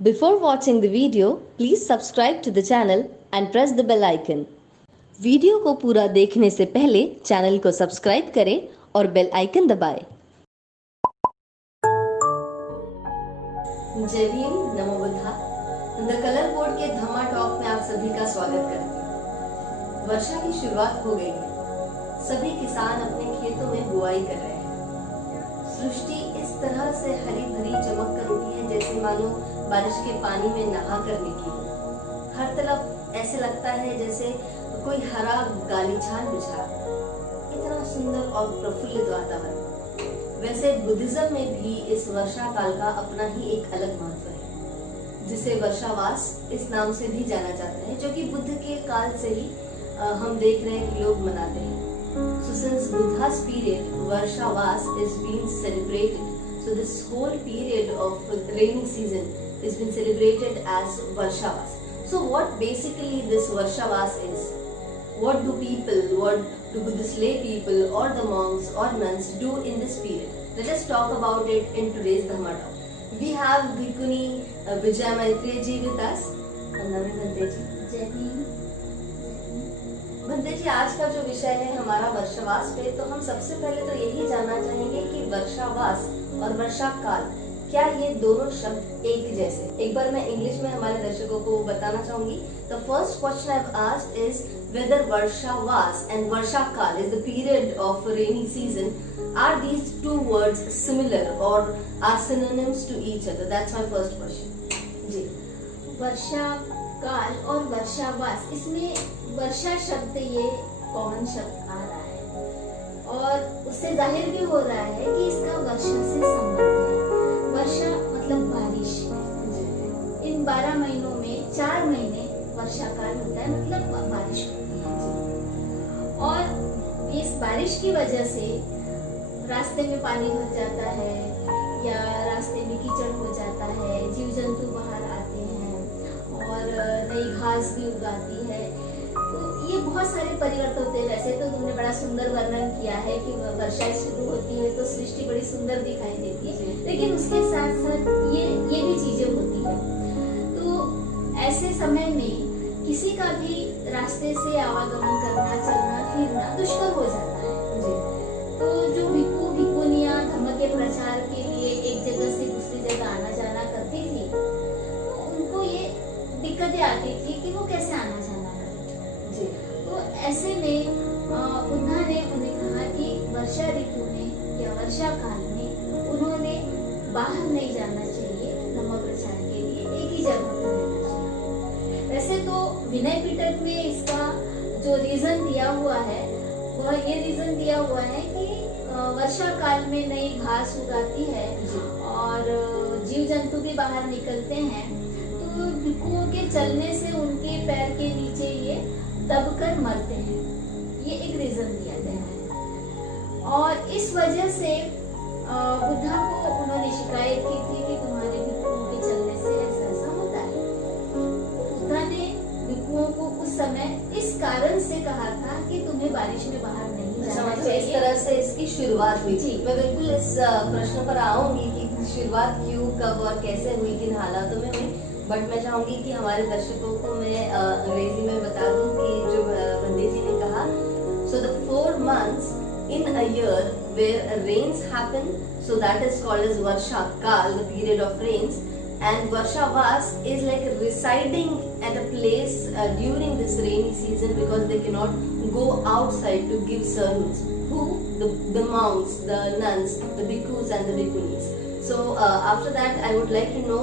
Before watching the video, please subscribe to the channel and press the bell icon. Video को पूरा देखने से पहले चैनल को सब्सक्राइब करें और बेल आइकन दबाएं। जय भीम, नमो बुद्धा। द कलर बोर्ड के धम्मा टॉक में आप सभी का स्वागत करती हूँ। वर्षा की शुरुआत हो गई है। सभी किसान अपने खेतों में बुआई कर रहे हैं। सृष्टि इस तरह से हरी भरी चमक कर उठी है जैसे मानो बारिश के पानी में नहा कर निकली। हर तरफ ऐसे लगता है जैसे कोई हरा गालीचान बिछा। इतना सुंदर और प्रफुल्लित वातावरण। वैसे बुद्धिज्म में भी इस वर्षा काल का अपना ही एक अलग महत्व है, जिसे वर्षावास इस नाम से भी जाना जाता है, जो कि बुद्ध के काल से ही हम देख रहे हैं कि लोग मनाते हैं। So since Buddha's period, Varshavaas is being celebrated. So this whole period of rainy season is being celebrated as Varshavas. So what basically this Varshavas is? What do Buddhist lay people or the monks or nuns do in this period? Let us talk about it in today's Dhamma Talk. We have Bhikkhuni Vijaya Maitreya ji with us. Namaste Bhante ji. जय भीम। बंदे जी, आज का जो विषय है हमारा वर्षावास पे, तो हम सबसे पहले तो यही जानना चाहेंगे कि वर्षावास और वर्षा काल, क्या ये दोनों शब्द एक जैसे? एक बार मैं इंग्लिश में हमारे दर्शकों को बताना चाहूंगी। The first question I have asked is whether Varshavas and Varshakal is the period of rainy season. Are these two words similar or are synonyms to each other? That's my first question. जी, वर्षा काल और वर्षावास, इसमें वर्षा शब्द ये common शब्द आ रहा है और उससे जाहिर भी हो रहा है कि इसका वर्षा से संबंध है। वर्षा मतलब बारिश। इन 12 महीनों में 4 महीने वर्षा काल होता है, मतलब बारिश होती है। और इस बारिश की वजह से रास्ते में पानी भर जाता है या रास्ते में कीचड़ हो जाता है, जीव जंतु बाहर आते हैं और नई घास भी उगाती है। तो ये बहुत सारे परिवर्तन होते हैं। वैसे तो तुमने बड़ा सुंदर वर्णन किया है कि वर्षा शुरू होती है तो सृष्टि बड़ी सुंदर दिखाई देती है, लेकिन उसके साथ साथ ये भी चीजें होती है। तो ऐसे समय में किसी का भी रास्ते से आवागमन करना, चलना फिरना दुष्कर हो जाता है। तो जो भिक्खु भिक्खुनियां धम्म के प्रचार के लिए एक जगह से दूसरी जगह आना जाना करती थी, तो उनको ये दिक्कतें आती थी कि वो कैसे आना जाना करें। तो ऐसे में बुद्धा ने उन्हें कहा कि वर्षा ऋतु में या वर्षा काल में उन्होंने बाहर नहीं जाना चाहिए, धम्म प्रचार के लिए एक ही जगह पर रहना चाहिए। वैसे तो विनय पिटक में इसका जो रीजन दिया हुआ है वह ये रीजन दिया हुआ है कि वर्षा काल में नई घास उगाती है और जीव जंतु भी बाहर निकलते हैं, तो भिक्खुओं के चलने से उनके पैर के नीचे ये दबकर मरते हैं। ये एक रीजन दिया गया है और इस वजह से बुद्धा को उन्होंने शिकायत की थी कि तुम्हारे भिक्खुओं के चलने से ऐसा ऐसा होता है। बुद्धा ने भिक्खुओं को उस समय इस कारण से कहा था कि तुम्हें बारिश में बाहर नहीं जाना चाहिए। इस तरह से इसकी शुरुआत हुई थी। मैं बिल्कुल इस प्रश्न पर आऊंगी कि शुरुआत क्यों, कब और कैसे हुई, किन हालातों में हुई, बट मैं चाहूंगी कि हमारे दर्शकों को मैं अंग्रेजी में बता दूं कि जो बंदे जी ने कहा, so the 4 months in a year where rains happen, so that is called as Varsha Kal, the period of rains, and Varshavas is like residing at a place during this rainy season because they cannot go outside to give sermons. Who? The monks, the nuns, the bhikkhus and the bhikkhunis. So after that I would like to know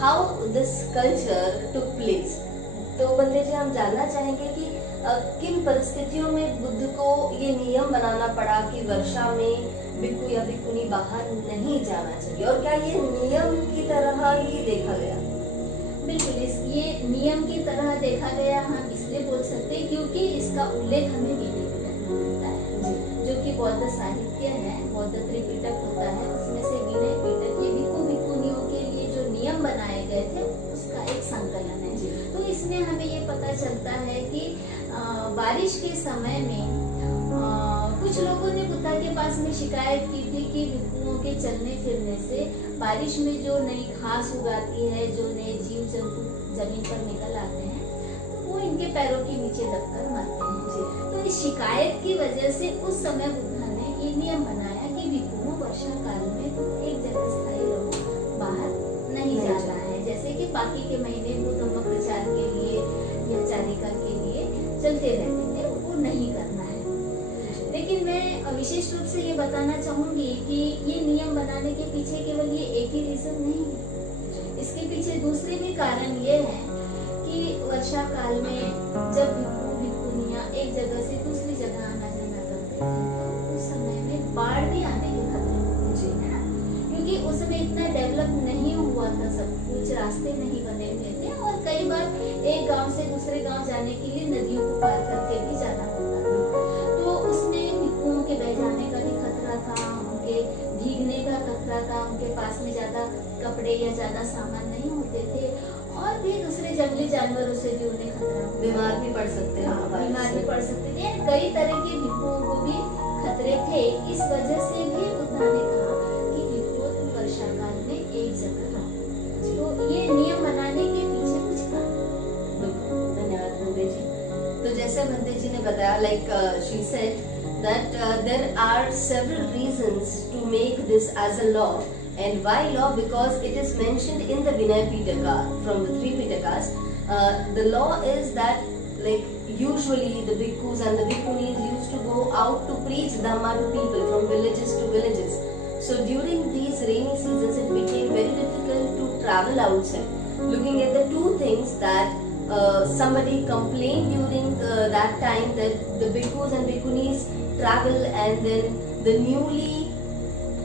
how this culture took place. तो बंदे जी, हम जानना चाहेंगे कि किन परिस्थितियों में बुद्ध को ये नियम बनाना पड़ा कि वर्षा में भिक्खु या भिक्खुनी बाहर नहीं जाना चाहिए, और क्या ये नियम की तरह ही देखा गया? बिल्कुल, ये नियम की तरह देखा गया हम इसलिए बोल सकते हैं क्योंकि इसका उल्लेख हमें विनय पिटक में मिलता है, जो कि बौद्ध साहित्य है, बौद्ध त्रिपिटक होता है, उसमें से विनय पिटक ये भिक्खु भिक्खुनियों के लिए जो नियम बनाए गए थे उसका एक संकलन है। तो इसमें हमें ये पता चलता है कि बारिश के समय में कुछ लोगों ने बुद्ध के पास में शिकायत की थी कि भिक्खुओं के चलने फिरने से बारिश में जो नई घास उगाती है, जो नए जीव जंतु जमीन पर निकल आते हैं, तो वो इनके पैरों के नीचे दबकर मरते हैं। तो इस शिकायत की वजह से उस समय बुद्धा ने ये नियम बनाया कि भिक्षुओं वर्षा काल में एक जगह स्थायी रहो, बाहर नहीं जाना है। जैसे कि बाकी के महीने वो धम्म प्रचार के लिए या चारिका के लिए चलते रहते थे, वो नहीं करना है। लेकिन मैं विशेष रूप से ये बताना चाहूंगी कि ये नियम बनाने के पीछे केवल ये एक ही रीजन नहीं है, इसके पीछे दूसरे भी कारण ये है कि वर्षा काल में जब भिक्षु भिक्षुनियां एक जगह से दूसरी जगह आना जाना करते थे, तो उस समय में बाढ़ भी आने के खतरे होते थे ना, क्योंकि उस समय इतना डेवलप नहीं हुआ था, सब कुछ रास्ते नहीं बने हुए थे, और कई बार एक गांव से दूसरे गांव जाने के लिए नदियों को पार करके भी जाना होता था। तो उसमें भिक्षुओं के बह जाने का भी खतरा था, उनके भीगने का खतरा था, उनके पास में ज्यादा कपड़े या ज्यादा सामान नहीं होते थे, और भी दूसरे जंगली जानवरों से भी उन्हें खतरा, बीमार भी पड़ सकते हैं, बीमार भी पड़ सकते थे। कई तरह के भिक्षुओं को भी खतरे थे। इस वजह से भी बुद्धा ने कहा कि भिक्षु वर्षा काल में एक जगह रहो। तो ये नियम बनाने के पीछे कुछ कारण। धन्यवाद बंदे जी। तो जैसे बंदे जी ने बताया, like she said that there are several reasons to make this as a law. And why law? Because it is mentioned in the Vinay Pitaka, from the 3 Pitakas. The law is that, like, usually the bhikkhus and the bhikkhunis used to go out to preach Dhamma to people from villages to villages. So during these rainy seasons, it became very difficult to travel outside. Looking at the two things, that somebody complained during that time that the bhikkhus and bhikkhunis travel, and then the newly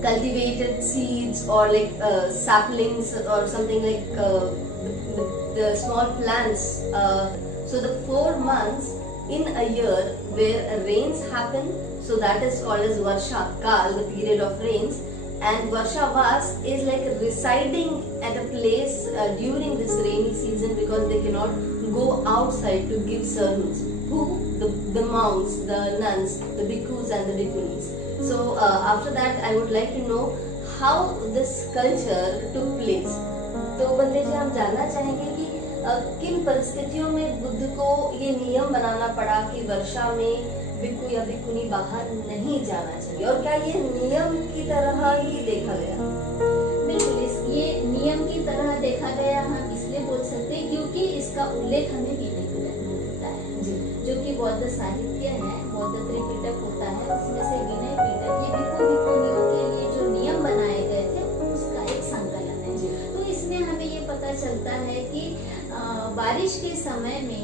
cultivated seeds or like saplings or something like the small plants. So the 4 months in a year where rains happen, so that is called as Varsha Kal, the period of rains. And Varsha Vas is like residing at a place during this rainy season, because they cannot go outside to give sermons. Who? The monks, the nuns, the bhikkhus and the bhikkhunis. So after that I would like to know how this culture took place. तो बंदे जी, हम जानना चाहेंगे कि किन परिस्थितियों में बुद्ध को ये नियम बनाना पड़ा कि वर्षा में भिक्षु या भिक्षुनी बाहर नहीं जाना चाहिए, और क्या ये नियम की तरह ही देखा गया? बिल्कुल, ये नियम की तरह देखा गया, हम इसलिए बोल सकते हैं क्योंकि इसका उल्लेख हमें विनय पिटक में मिलता है, जो कि बौद्ध साहित्य है, बौद्ध त्रिपिटक होता है, उसमें से विनय पिटक ये भिक्षु भिक्षुनियों के लिए जो नियम बनाए गए थे उसका एक संकलन है। तो इसमें हमें ये पता चलता है कि बारिश के समय में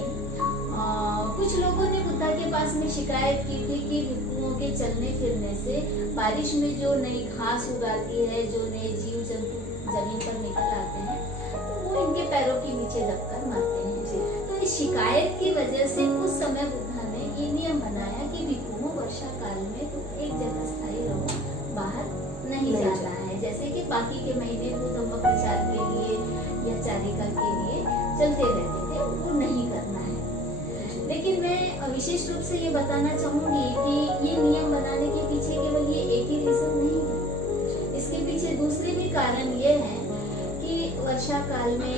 कुछ लोगों ने बुद्धा के पास में शिकायत की थी कि भिक्षुओं के चलने फिरने से बारिश में जो नई घास उगाती है, जो नए जीव जंतु जमीन पर निकल आते हैं, तो वो इनके पैरों के नीचे दबकर मरते हैं। तो इस शिकायत की वजह से उस समय बुद्धा ने ये नियम बनाया कि भिक्षुओं वर्षा काल में एक जगह स्थायी रहो, बाहर नहीं जाना है। जैसे कि बाकी के महीने वो धम्म प्रचार के लिए या चारिका के लिए चलते रहते थे, वो नहीं करना है। लेकिन मैं विशेष रूप से ये बताना चाहूंगी कि ये नियम बनाने के पीछे केवल ये एक ही रीजन नहीं है, इसके पीछे दूसरे भी कारण ये है कि वर्षा काल में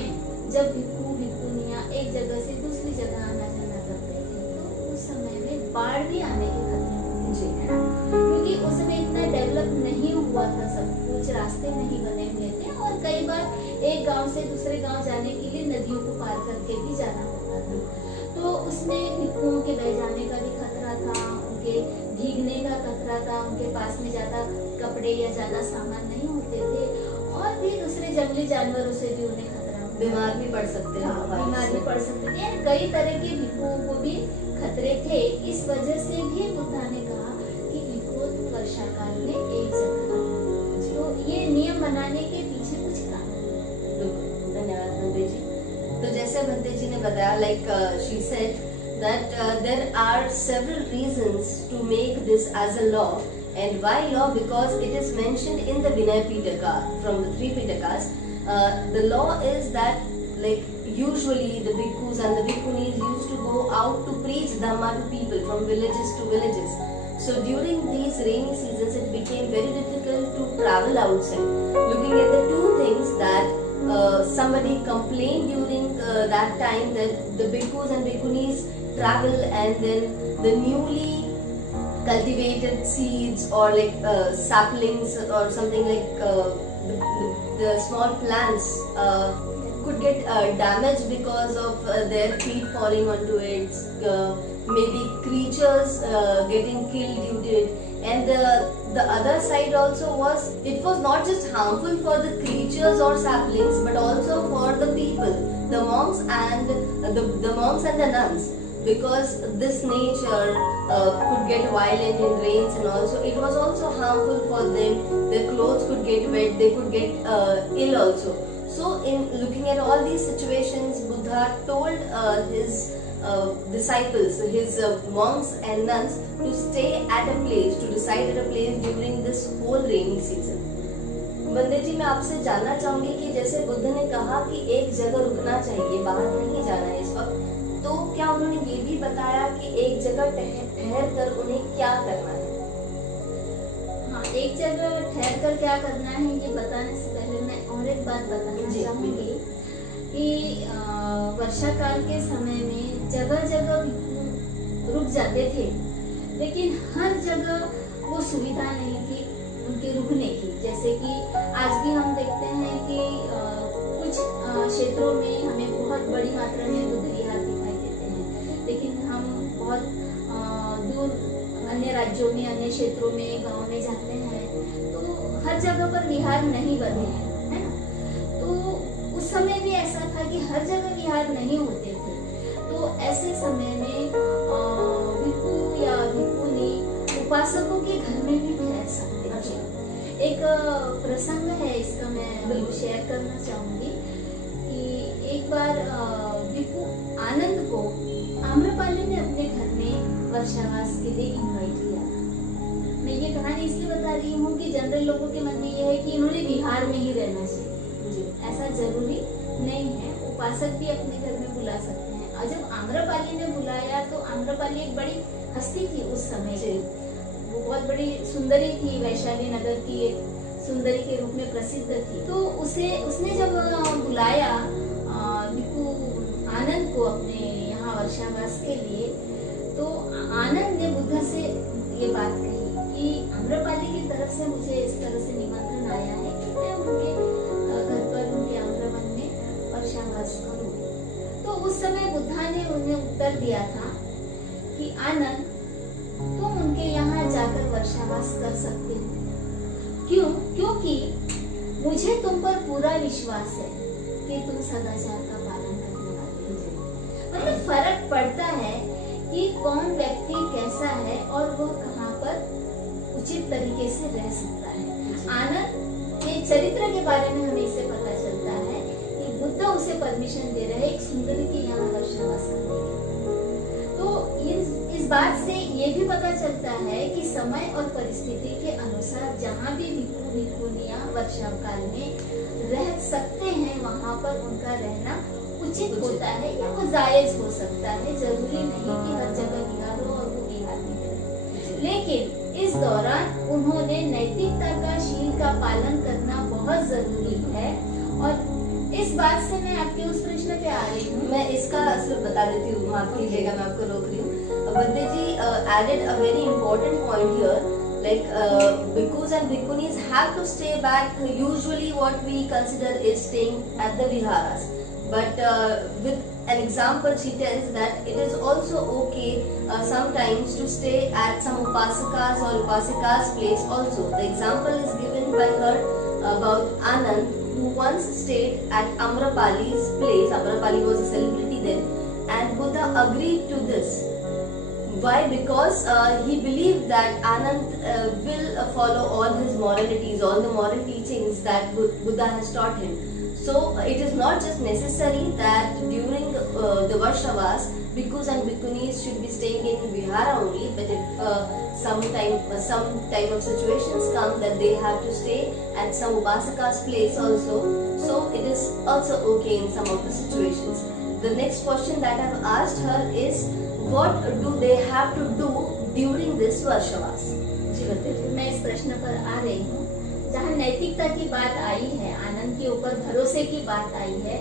जब भिक्षु भिक्षुनियां एक जगह से दूसरी जगह आना जाना करते थे, तो उस समय में बाढ़ भी आने के खतरे होते थे, क्योंकि उस समय इतना डेवलप नहीं हुआ था, सब कुछ रास्ते नहीं बने हुए थे, और कई बार एक गांव से दूसरे गांव जाने के लिए नदियों को पार करके भी जाना होता था। तो उसमें भिक्षुओं के बह जाने का भी खतरा था, उनके भीगने का खतरा था, उनके पास में ज्यादा कपड़े या ज्यादा सामान नहीं होते थे, और भी दूसरे जंगली जानवरों से भी उन्हें खतरा, बीमार भी पड़ सकते हैं, बीमार भी पड़ सकते थे। कई तरह के भिक्षुओं को भी खतरे थे। इस वजह से भी बुद्धा ने कहा कि भिक्षु वर्षा काल में एक जगह रहो। तो ये नियम बनाने के पीछे कुछ कारण। धन्यवाद बंदे जी। तो जैसे बंदे जी ने बताया, like she said that there are several reasons to make this as a law. And why law? Because it is mentioned in the Vinay Pitaka, from the 3 Pitakas. The law is that, like, usually the bhikkhus and the bhikkhunis used to go out to preach Dhamma to people from villages to villages. So during these rainy seasons, it became very difficult to travel outside. Looking at the two things that somebody complained during that time, that the bhikkhus and bhikkhunis travel, and then the newly cultivated seeds or like saplings or something like the small plants could get damaged because of their feet falling onto it, maybe creatures getting killed due to it. And the other side also was, it was not just harmful for the creatures or saplings, but also for the people, the monks and the monks and the nuns, because this nature could get violent in rains, and also it was also harmful for them. Their clothes could get wet, they could get ill also. So in looking at all these situations, Buddha told his disciples, his monks and nuns, to stay at a place, to reside at a place during this whole rainy season. बंदे जी, मैं आपसे जानना चाहूंगी कि जैसे बुद्ध ने कहा कि एक जगह रुकना चाहिए, बाहर नहीं जाना है इस वक्त, तो क्या उन्होंने ये भी बताया कि एक जगह ठहर कर उन्हें क्या करना है? हाँ, एक जगह ठहर कर क्या करना है ये बताने से पहले मैं और एक बात बताना चाहूंगी कि वर्षा काल के समय में जगह जगह रुक जाते थे, लेकिन हर जगह वो सुविधा नहीं थी उनके रुकने की। जैसे कि आज भी हम देखते हैं कि कुछ क्षेत्रों में हमें बहुत बड़ी मात्रा में बुद्ध विहार दिखाई देते हैं, लेकिन हम बहुत दूर अन्य राज्यों में, अन्य क्षेत्रों में, गाँव में जाते हैं तो हर जगह पर विहार नहीं बने हैं, है ना। तो उस समय भी ऐसा था कि हर जगह विहार नहीं होते थे, तो ऐसे समय में भिक्षु या भिक्षुनी उपासकों के घर में भी ठहर सकते थे। एक प्रसंग है, इसका मैं बिल्कुल शेयर करना चाहूंगी कि एक बार भिक्षु आनंद को आम्रपाली ने अपने घर में वर्षावास के लिए इनवाइट किया था। मैं ये कहानी इसलिए बता रही हूँ कि जनरल लोगों के मन में ये है कि इन्होंने बिहार में ही रहना चाहिए, ऐसा जरूरी नहीं है, उपासक भी अपने घर में बुला सकते हैं। और जब आम्रपाली ने बुलाया तो आम्रपाली एक बड़ी हस्ती थी उस समय से, वो बहुत बड़ी सुंदरी थी, वैशाली नगर की एक सुंदरी के रूप में प्रसिद्ध थी। तो उसने जब बुलाया भिक्षु आनंद को अपने यहाँ वर्षावास के लिए, तो आनंद ने बुद्ध से ये बात कही कि आम्रपाली की तरफ से मुझे इस तरह से निमंत्रण आया है कि मैं उनके घर पर, उनके आम्रवन में वर्षावास करूं। तो उस समय बुद्धा ने उन्हें उत्तर दिया था कि आनंद, तुम उनके यहाँ जाकर वर्षावास कर सकते हो। क्यों? क्योंकि मुझे तुम पर पूरा विश्वास है कि तुम सदाचार का पालन करने वाले हो। मतलब फर्क पड़ता है कि कौन व्यक्ति कैसा है और वो कहाँ पर उचित तरीके से रह सकता है। आनंद के चरित्र के बारे में हमें इससे पता चलता है कि बुद्ध उसे परमिशन दे रहे एक सुंदरी के यहाँ वर्षावास करने के। तो इस बात से ये भी पता चलता है कि समय और परिस्थिति के अनुसार जहाँ भी भिक्षु भिक्षुनियाँ वर्षा काल में रह सकते हैं, वहाँ पर उनका रहना उचित होता है या वो जायज हो सकता है। जरूरी नहीं कि हर जगह विहार हो और वो विहार में रहे, लेकिन इस दौरान उन्होंने नैतिकता का, शील का पालन करना बहुत जरूरी है। और इस बात से मैं आपके उस प्रश्न पे आ रही हूँ, मैं इसका सिर्फ बता देती हूँ, माफ कीजिएगा मैं आपको रोक रही हूँ। Bande ji added a very important point here, like bhikkhus and bhikkhunis have to stay back. Usually what we consider is staying at the viharas, but with an example she tells that it is also okay sometimes to stay at some upasaka's or upasika's place also. The example is given by her about Anand, who once stayed at Amrapali's place. Amrapali was a celebrity then, and Buddha agreed to this. Why? Because he believed that Anand will follow all his moralities, all the moral teachings that Buddha has taught him. So it is not just necessary that during the Varshavas, bhikkhus and bhikkhunis should be staying in vihara only, but if some time of situations come that they have to stay at some upasaka's place also, so it is also okay in some of the situations. The next question that I have asked her is, what do they have to do during this वर्षवास? जी बताइए। मैं इस प्रश्न पर आ रही हूँ। जहाँ नैतिकता की बात आई है, आनंद के ऊपर भरोसे की बात आई है,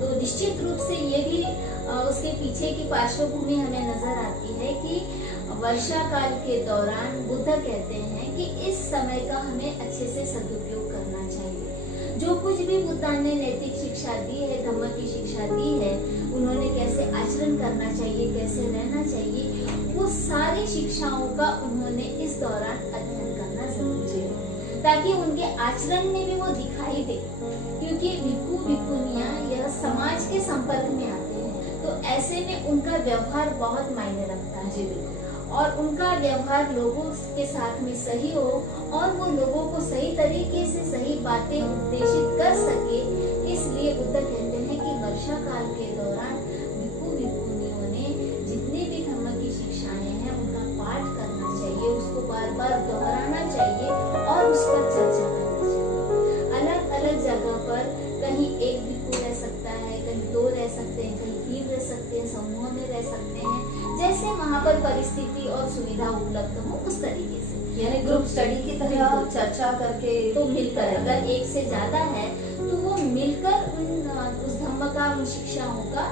तो निश्चित रूप से ये भी उसके पीछे की पार्श्वभूमि हमें नजर आती है कि वर्षा काल के दौरान बुद्ध कहते हैं कि इस समय का हमें अच्छे से सदुपयोग करना चाहिए। जो कुछ भी बुद्ध ने नैतिक शिक्षा दी है, धम्म की शिक्षा दी है, उन्होंने कैसे आचरण करना चाहिए, कैसे रहना चाहिए, वो सारी शिक्षाओं का उन्होंने इस दौरान अध्ययन करना जरूरी है, ताकि उनके आचरण में भी वो दिखाई दे। क्योंकि भिक्खु भिक्खुनियां यह समाज के संपर्क में आते हैं, तो ऐसे में उनका व्यवहार बहुत मायने रखता है। जी बिल्कुल। और उनका व्यवहार लोगों के साथ में सही हो और वो लोगों को सही तरीके से सही बातें उपदेशित कर सके, इसलिए बुद्ध कहते हैं कि वर्षा काल के दौरान भिक्खु भिक्खुनियों ने जितने भी धर्म की शिक्षाएं हैं उनका पाठ करना चाहिए, उसको बार बार दोहराना चाहिए और उस पर चर्चा करना चाहिए। अलग अलग जगह पर कहीं एक भिक्खु रह सकता है, कहीं 2 रह सकते हैं, कहीं 3 रह सकते हैं, समूह में रह सकते हैं, जैसे वहाँ पर परिस्थिति और सुविधा उपलब्ध हो उस तरीके से, यानी ग्रुप स्टडी की तरह चर्चा करके। तो मिलकर, अगर एक से ज्यादा है तो वो मिलकर उस धम्म का, उन शिक्षाओं का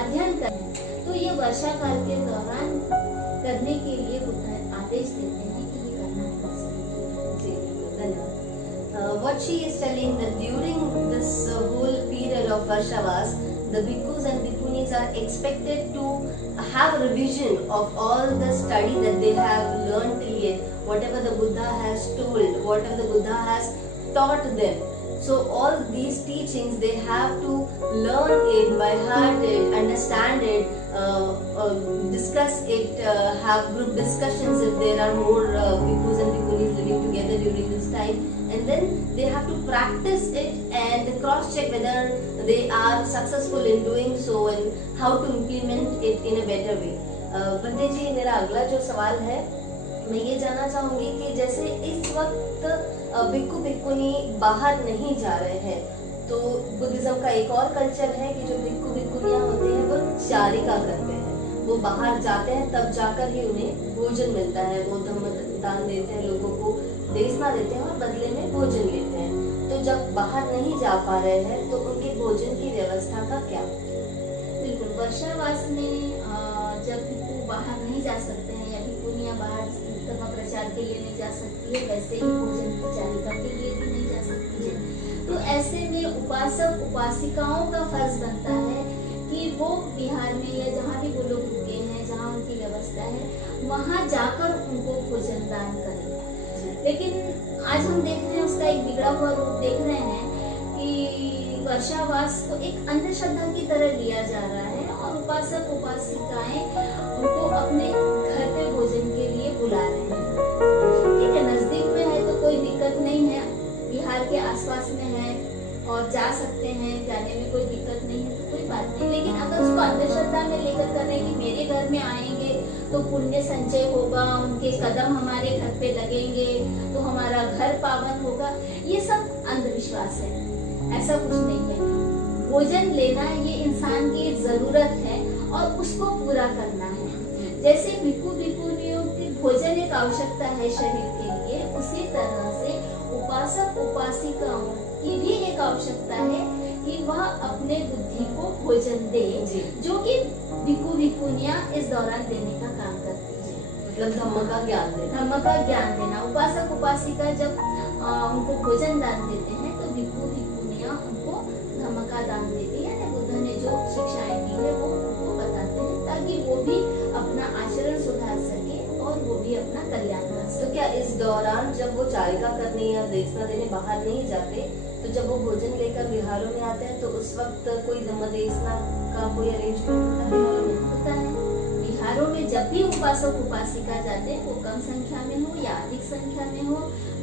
अध्ययन करें। तो ये वर्षा काल के दौरान करने के लिए बुद्ध आदेश देते हैं कि ये करना बहुत जी धन्यवाद। What she is telling that during this whole period of Varshavas, the bhikkhus and bhikkhunis are expected to have a revision of all the study that they have learned till yet, whatever the Buddha has told, whatever the Buddha has taught them. So all these teachings they have to learn it by heart it, understand it, discuss it, have group discussions if there are more bhikkhus and bhikkhunis living together during this time, and then they have to practice it and cross check whether they are successful in doing so and how to implement it in a better way. बंदे जी, मेरा अगला जो सवाल है, मैं ये जानना चाहूंगी कि जैसे इस वक्त भिक्खु भिक्खुनी बाहर नहीं जा रहे हैं, तो बुद्धिज्म का एक और कल्चर है कि जो भिक्खु भिक्खुनियां होते हैं वो चारिका करते हैं, वो बाहर जाते हैं तब जाकर ही उन्हें भोजन मिलता है, वो धम्म दान देते हैं, लोगों को देशना देते हैं और बदले में भोजन लेते हैं। तो जब बाहर नहीं जा पा रहे हैं तो उनके भोजन की व्यवस्था का क्या? बिल्कुल, वर्षावास में जब भिक्खु बाहर नहीं जा सकते हैं या भिक्खुनियां बाहर धर्म प्रचार के लिए नहीं जा सकती है, वैसे ही भोजन की चारिका के लिए भी नहीं जा सकती है। तो ऐसे में उपासक उपासिकाओं का फर्ज बनता है कि वो बिहार में या जहाँ भी वो लोग रुके हैं, जहाँ उनकी व्यवस्था है, वहाँ जाकर उनको भोजन दान करें। लेकिन आज हम देख रहे हैं, उसका एक बिगड़ा हुआ रूप देख रहे हैं कि वर्षावास को एक अंधश्रद्धा की तरह लिया जा रहा है और उपासक उपासिकाएं उनको अपने घर पे भोजन के लिए बुला रहे हैं। ठीक है, नजदीक में है तो कोई दिक्कत नहीं है, बिहार के आसपास में है और जा सकते हैं, जाने में कोई दिक्कत नहीं है तो कोई बात नहीं। लेकिन अगर उसको अंधश्रद्धा में लेकर कर रहे हैं कि मेरे घर में आएंगे तो पुण्य संचय होगा, उनके कदम हमारे घर पे लगेंगे तो हमारा घर पावन होगा, ये सब अंधविश्वास है, ऐसा कुछ नहीं है। भोजन लेना ये इंसान की जरूरत है और उसको पूरा करना है। जैसे भिक्खु भिक्खुनियों की भोजन एक आवश्यकता है शरीर के लिए, उसी तरह से उपासक उपासिकाओं की भी एक आवश्यकता है कि वह अपने बुद्धि को भोजन दे, जो कि भिक्खु भिक्खुनियां इस दौरान देने का काम करती है। मतलब धम्म का ज्ञान देना। धम्म का ज्ञान देना। उपासक उपासिका जब उनको भोजन दान देते हैं तो भिक्खु भिक्खुनियां उनको धम्म का दान देती है, यानी बुद्ध ने जो शिक्षाएं दी है वो उनको बताते हैं ताकि वो भी अपना आचरण सुधार सके और वो भी अपना कल्याण कर सके। तो क्या इस दौरान जब वो चारिका करने या देशना देने बाहर नहीं जाते, तो जब वो भोजन लेकर बिहारों में आते हैं तो उस वक्त कोई धम्म देशना का कोई अरेंजमेंट होता है? बिहारों में जब भी उपासक उपासिका जाते हैं, वो कम संख्या में हो या अधिक संख्या में हो,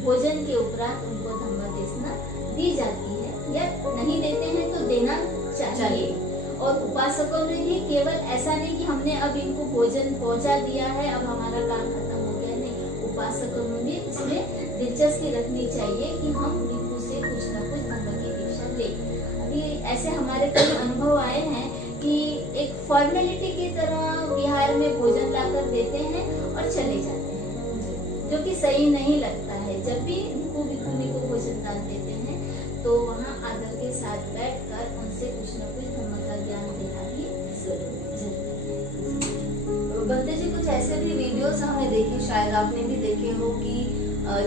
भोजन के उपरांत उनको धम्म देशना दी जाती है, या नहीं देते हैं तो देना चाहिए। और उपासकों ने भी केवल ऐसा नहीं कि हमने अब इनको भोजन पहुंचा दिया है, अब हमारा काम खत्म हो गया, नहीं, उपासकों में भी इसमें दिलचस्पी रखनी चाहिए कि हम भिक्खु से कुछ न कुछ धम्म की दीक्षा ले। अभी ऐसे हमारे कई अनुभव आए हैं कि एक फॉर्मेलिटी की तरह बिहार में भोजन लाकर देते हैं और चले जाते हैं, जो कि सही नहीं लगता है। जब भी भिक्खु भिक्खुनी को भोजन दान देते हैं तो वहाँ आदर के साथ बैठकर उनसे कुछ न कुछ धर्म का ज्ञान देना भी जरूरी है। बंते जी, कुछ ऐसे भी वीडियोस हमने देखे, शायद आपने भी देखे हो कि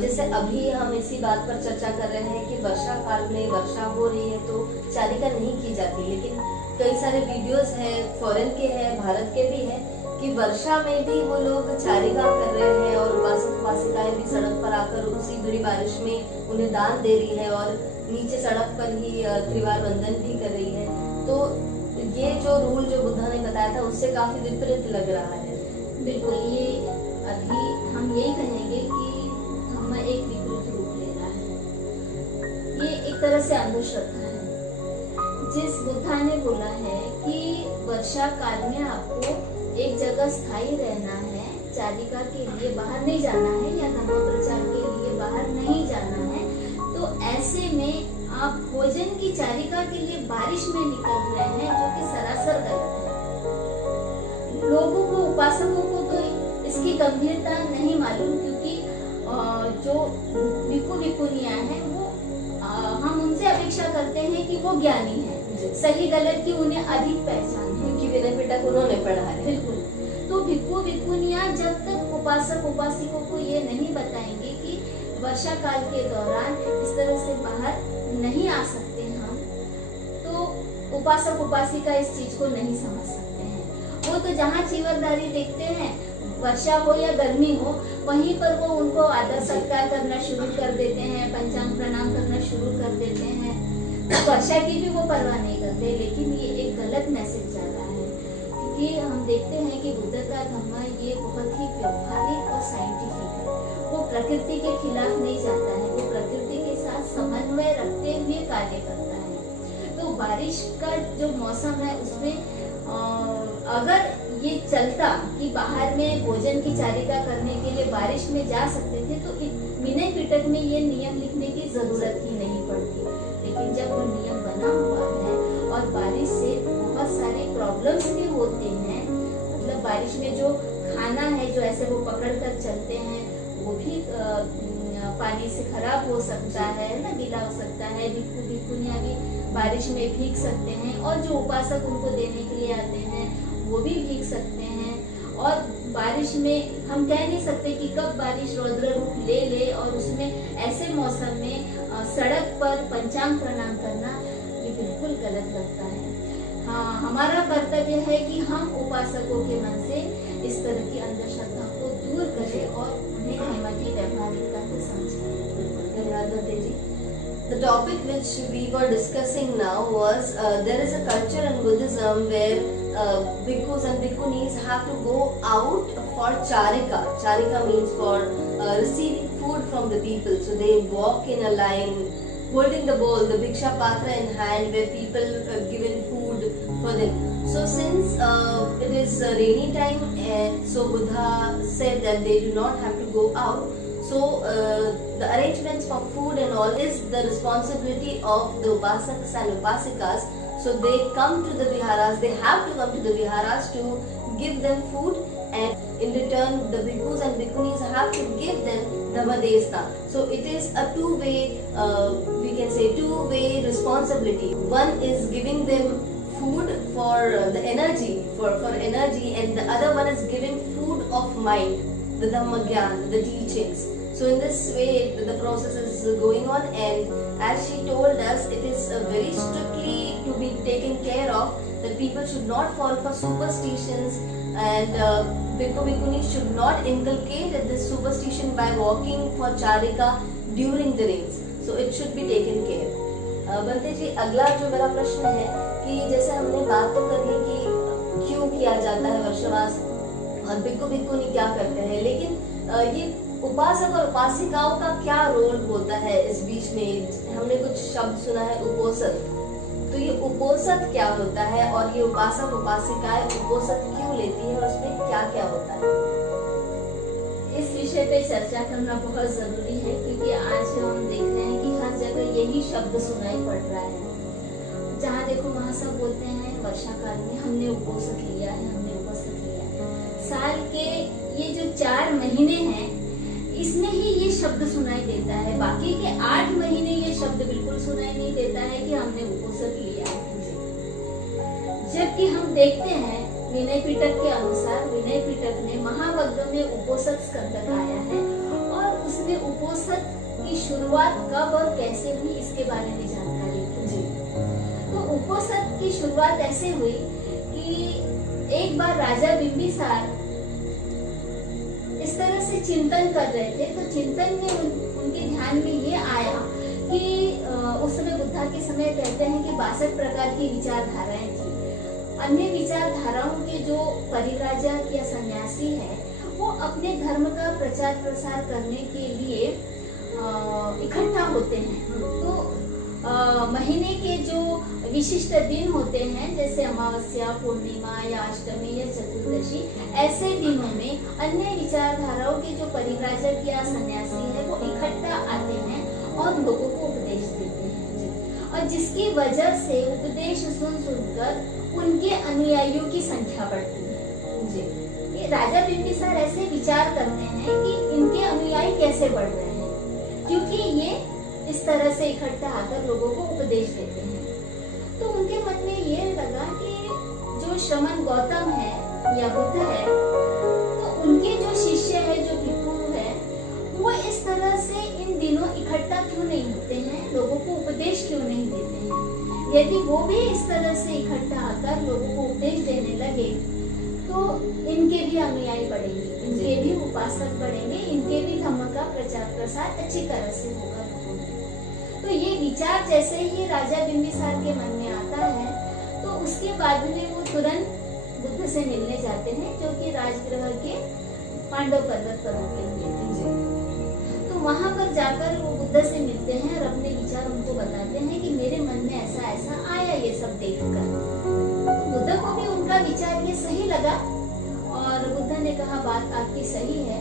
जैसे अभी हम इसी बात पर चर्चा कर रहे हैं कि वर्षा काल में वर्षा हो रही है तो चारिका नहीं की जाती, लेकिन कई सारे वीडियोस हैं, फॉरेन के हैं, भारत के भी हैं, कि वर्षा में भी वो लोग चारिका कर रहे हैं और उपासक उपासिकाएं भी सड़क पर आकर उसी बड़ी बारिश में उन्हें दान दे रही है और नीचे सड़क पर ही त्रिवार वंदन भी कर रही है। तो ये जो रूल जो बुद्धा ने बताया था उससे काफी विपरीत लग रहा है। बिल्कुल, ये अभी हम यही कहेंगे कि धर्म एक विकृत रूप ले रहा है। ये एक तरह से अंधश्रद्धा है। जिस बुद्धा ने बोला है कि वर्षा काल में आपको एक जगह स्थायी रहना है, चारिका के लिए बाहर नहीं जाना है या धर्म प्रचार के लिए बाहर नहीं जाना है, तो ऐसे में आप भोजन की चारिका के लिए बारिश में निकल रहे हैं, जो कि सरासर गलत है। लोगों को, उपासकों को तो इसकी गंभीरता नहीं मालूम, क्योंकि जो भिक्खु भिक्खुनियां हैं वो हम उनसे अपेक्षा करते हैं कि वो ज्ञानी है, सही गलत की उन्हें अधिक पहचान है, क्योंकि विनय पिटक उन्होंने पढ़ा है। बिल्कुल। तो भिक्खु भिक्खुनियां जब तक उपासक उपासिकों को ये नहीं बताएंगे कि वर्षा काल के दौरान इस तरह से बाहर नहीं आ सकते हम, तो उपासक उपासिका इस चीज को नहीं समझ सकते हैं। वो तो जहाँ चीवरदारी देखते हैं, वर्षा हो या गर्मी हो, वहीं पर वो उनको आदर सत्कार करना शुरू कर देते हैं, पंचांग प्रणाम करना शुरू कर देते हैं। वर्षा की भी वो परवाह नहीं करते, लेकिन ये एक गलत मैसेज जा रहा है, क्योंकि हम देखते हैं कि बुद्ध का धर्म ये बहुत ही व्यवहारिक और साइंटिफिक है। वो प्रकृति के खिलाफ नहीं जाता है, वो प्रकृति के साथ समन्वय रखते हुए कार्य करता है। तो बारिश का जो मौसम है उसमें अगर ये चलता कि बाहर में भोजन की चारिका करने के लिए बारिश में जा सकते थे, तो विनय पिटक में ये नियम लिखने की जरूरत ही नहीं पड़ती। लेकिन जब वो नियम बना हुआ है और बारिश से बहुत सारे प्रॉब्लम्स भी होते हैं, मतलब बारिश में जो खाना है जो ऐसे वो पकड़ कर चलते हैं वो भी पानी से खराब हो सकता है ना, गीला हो सकता है। भिक्खु भिक्खुनियां भी बारिश में भीग सकते हैं, और जो उपासक उनको देने के लिए आते हैं वो भी भीग सकते हैं। और बारिश में हम कह नहीं सकते कि कब बारिश रौद्र रूप ले ले, और उसमें ऐसे मौसम में सड़क पर पंचांग प्रणाम करना ये बिल्कुल गलत लगता है। हाँ, हमारा कर्तव्य है कि हम उपासकों के मन से इस तरह की अंधश्रद्धा को दूर करें और उन्हें धर्म की व्यवहारिकता को समझें। धन्यवाद बंते जी। The topic which we were discussing now was there is a culture in Buddhism where bhikkhus and bhikkhunis have to go out for charika. Charika means for receiving food from the people. So they walk in a line, holding the bowl, the bhiksha patra in hand, where people given food for them. So since it is rainy time, and so Buddha said that they do not have to go out. So the arrangements for food and all is the responsibility of the upasakas and upasikas. So they come to the viharas, they have to come to the viharas to give them food, and in return the bhikkhus and bhikkhunis have to give them dhammadesna. So it is a two-way, we can say two-way responsibility. One is giving them food for the energy, for energy, and the other one is giving food of mind, the dhamma gyan, the teachings. So in this way the process is going on, and as she told us, it is very strictly to be taken care of, that people should not fall for superstitions, and bhikkhu bhikkhunis should not inculcate this superstition by walking for charika during the rains. So it should be taken care. Bhante जी, अगला जो मेरा प्रश्न है कि जैसे हमने बात तो कर ली कि क्यों किया जाता है वर्षवास और भिक्खु भिक्खुनी क्या करते हैं, लेकिन ये उपासक और उपासिकाओं का क्या रोल होता है इस बीच में? हमने कुछ शब्द सुना है उपोषद, तो ये उपोषद क्या होता है और ये उपासक उपासिकाएं उपोषद क्यों लेती है और उसमें क्या क्या होता है? इस विषय पे चर्चा करना बहुत जरूरी है, क्योंकि आज हम देख रहे हैं कि हर जगह यही शब्द सुनाई पड़ रहा है। जहाँ देखो वहाँ सब बोलते हैं वर्षा काल में हमने उपोषण लिया है, हमने उपोषण लिया है। साल के ये जो 4 महीने हैं इसमें ही ये शब्द सुनाई देता है, बाकी के 8 महीने ये शब्द बिल्कुल सुनाई नहीं देता है कि हमने उपोषण लिया है। जबकि हम देखते हैं विनय पिटक के अनुसार, विनय पिटक ने महावग्ग में उपोषण स्कंद गाया है और उसमें उपोषण की शुरुआत कब और कैसे हुई इसके बारे में जानकारी दी। तो उपोषण की शुरुआत ऐसे हुई कि एक बार राजा बिंबिसार इस तरह से चिंतन कर रहे थे, तो चिंतन में उनके ध्यान में ये आया कि उस समय बुद्धा के समय कहते हैं कि 62 प्रकार की विचारधाराएं थी। अन्य विचारधाराओं के जो परिव्राजक या सन्यासी है वो अपने धर्म का प्रचार प्रसार करने के लिए इकट्ठा होते हैं। तो महीने के जो विशिष्ट दिन होते हैं जैसे अमावस्या, पूर्णिमा या अष्टमी या चतुर्दशी, ऐसे दिनों में अन्य विचारधाराओं के जो परिव्राजक या सन्यासी है वो इकट्ठा आते हैं और लोगों को उपदेश देते हैं। और जिसकी वजह से उपदेश सुन सुनकर उनके अनुयायियों की संख्या बढ़ती है। ये राजा बिंबिसार ऐसे विचार करते हैं कि इनके अनुयायी कैसे बढ़ रहे हैं, क्योंकि ये इस तरह से इकट्ठा आकर लोगों को उपदेश देते हैं। तो उनके मन में ये लगा कि जो श्रमण गौतम है या बुद्ध है, तो उनके जो शिष्य है, जो भिक्षु है, वो इस तरह से इन दिनों इकट्ठा क्यों नहीं होते हैं, लोगों को उपदेश क्यों नहीं देते हैं। यदि वो भी इस तरह से इकट्ठा आकर लोगों को उपदेश देने लगे तो इनके भी अनुयायी बढ़ेंगे, इनके भी उपासक बढ़ेंगे, इनके भी धर्म का प्रचार प्रसार अच्छी तरह से होगा लोगों में। तो ये विचार जैसे ही राजा बिंबिसार के मन में आता है तो उसके बाद में वो तुरंत बुद्ध से मिलने जाते हैं, जो कि राजगृह के पांडव पर्वत पर रुके हुए थे। तो वहां पर जाकर वो बुद्ध से मिलते हैं और अपने विचार उनको बताते हैं कि मेरे मन में ऐसा ऐसा आया ये सब देखकर। बुद्ध को भी उनका विचार ये सही लगा और बुद्ध ने कहा बात आपकी सही है,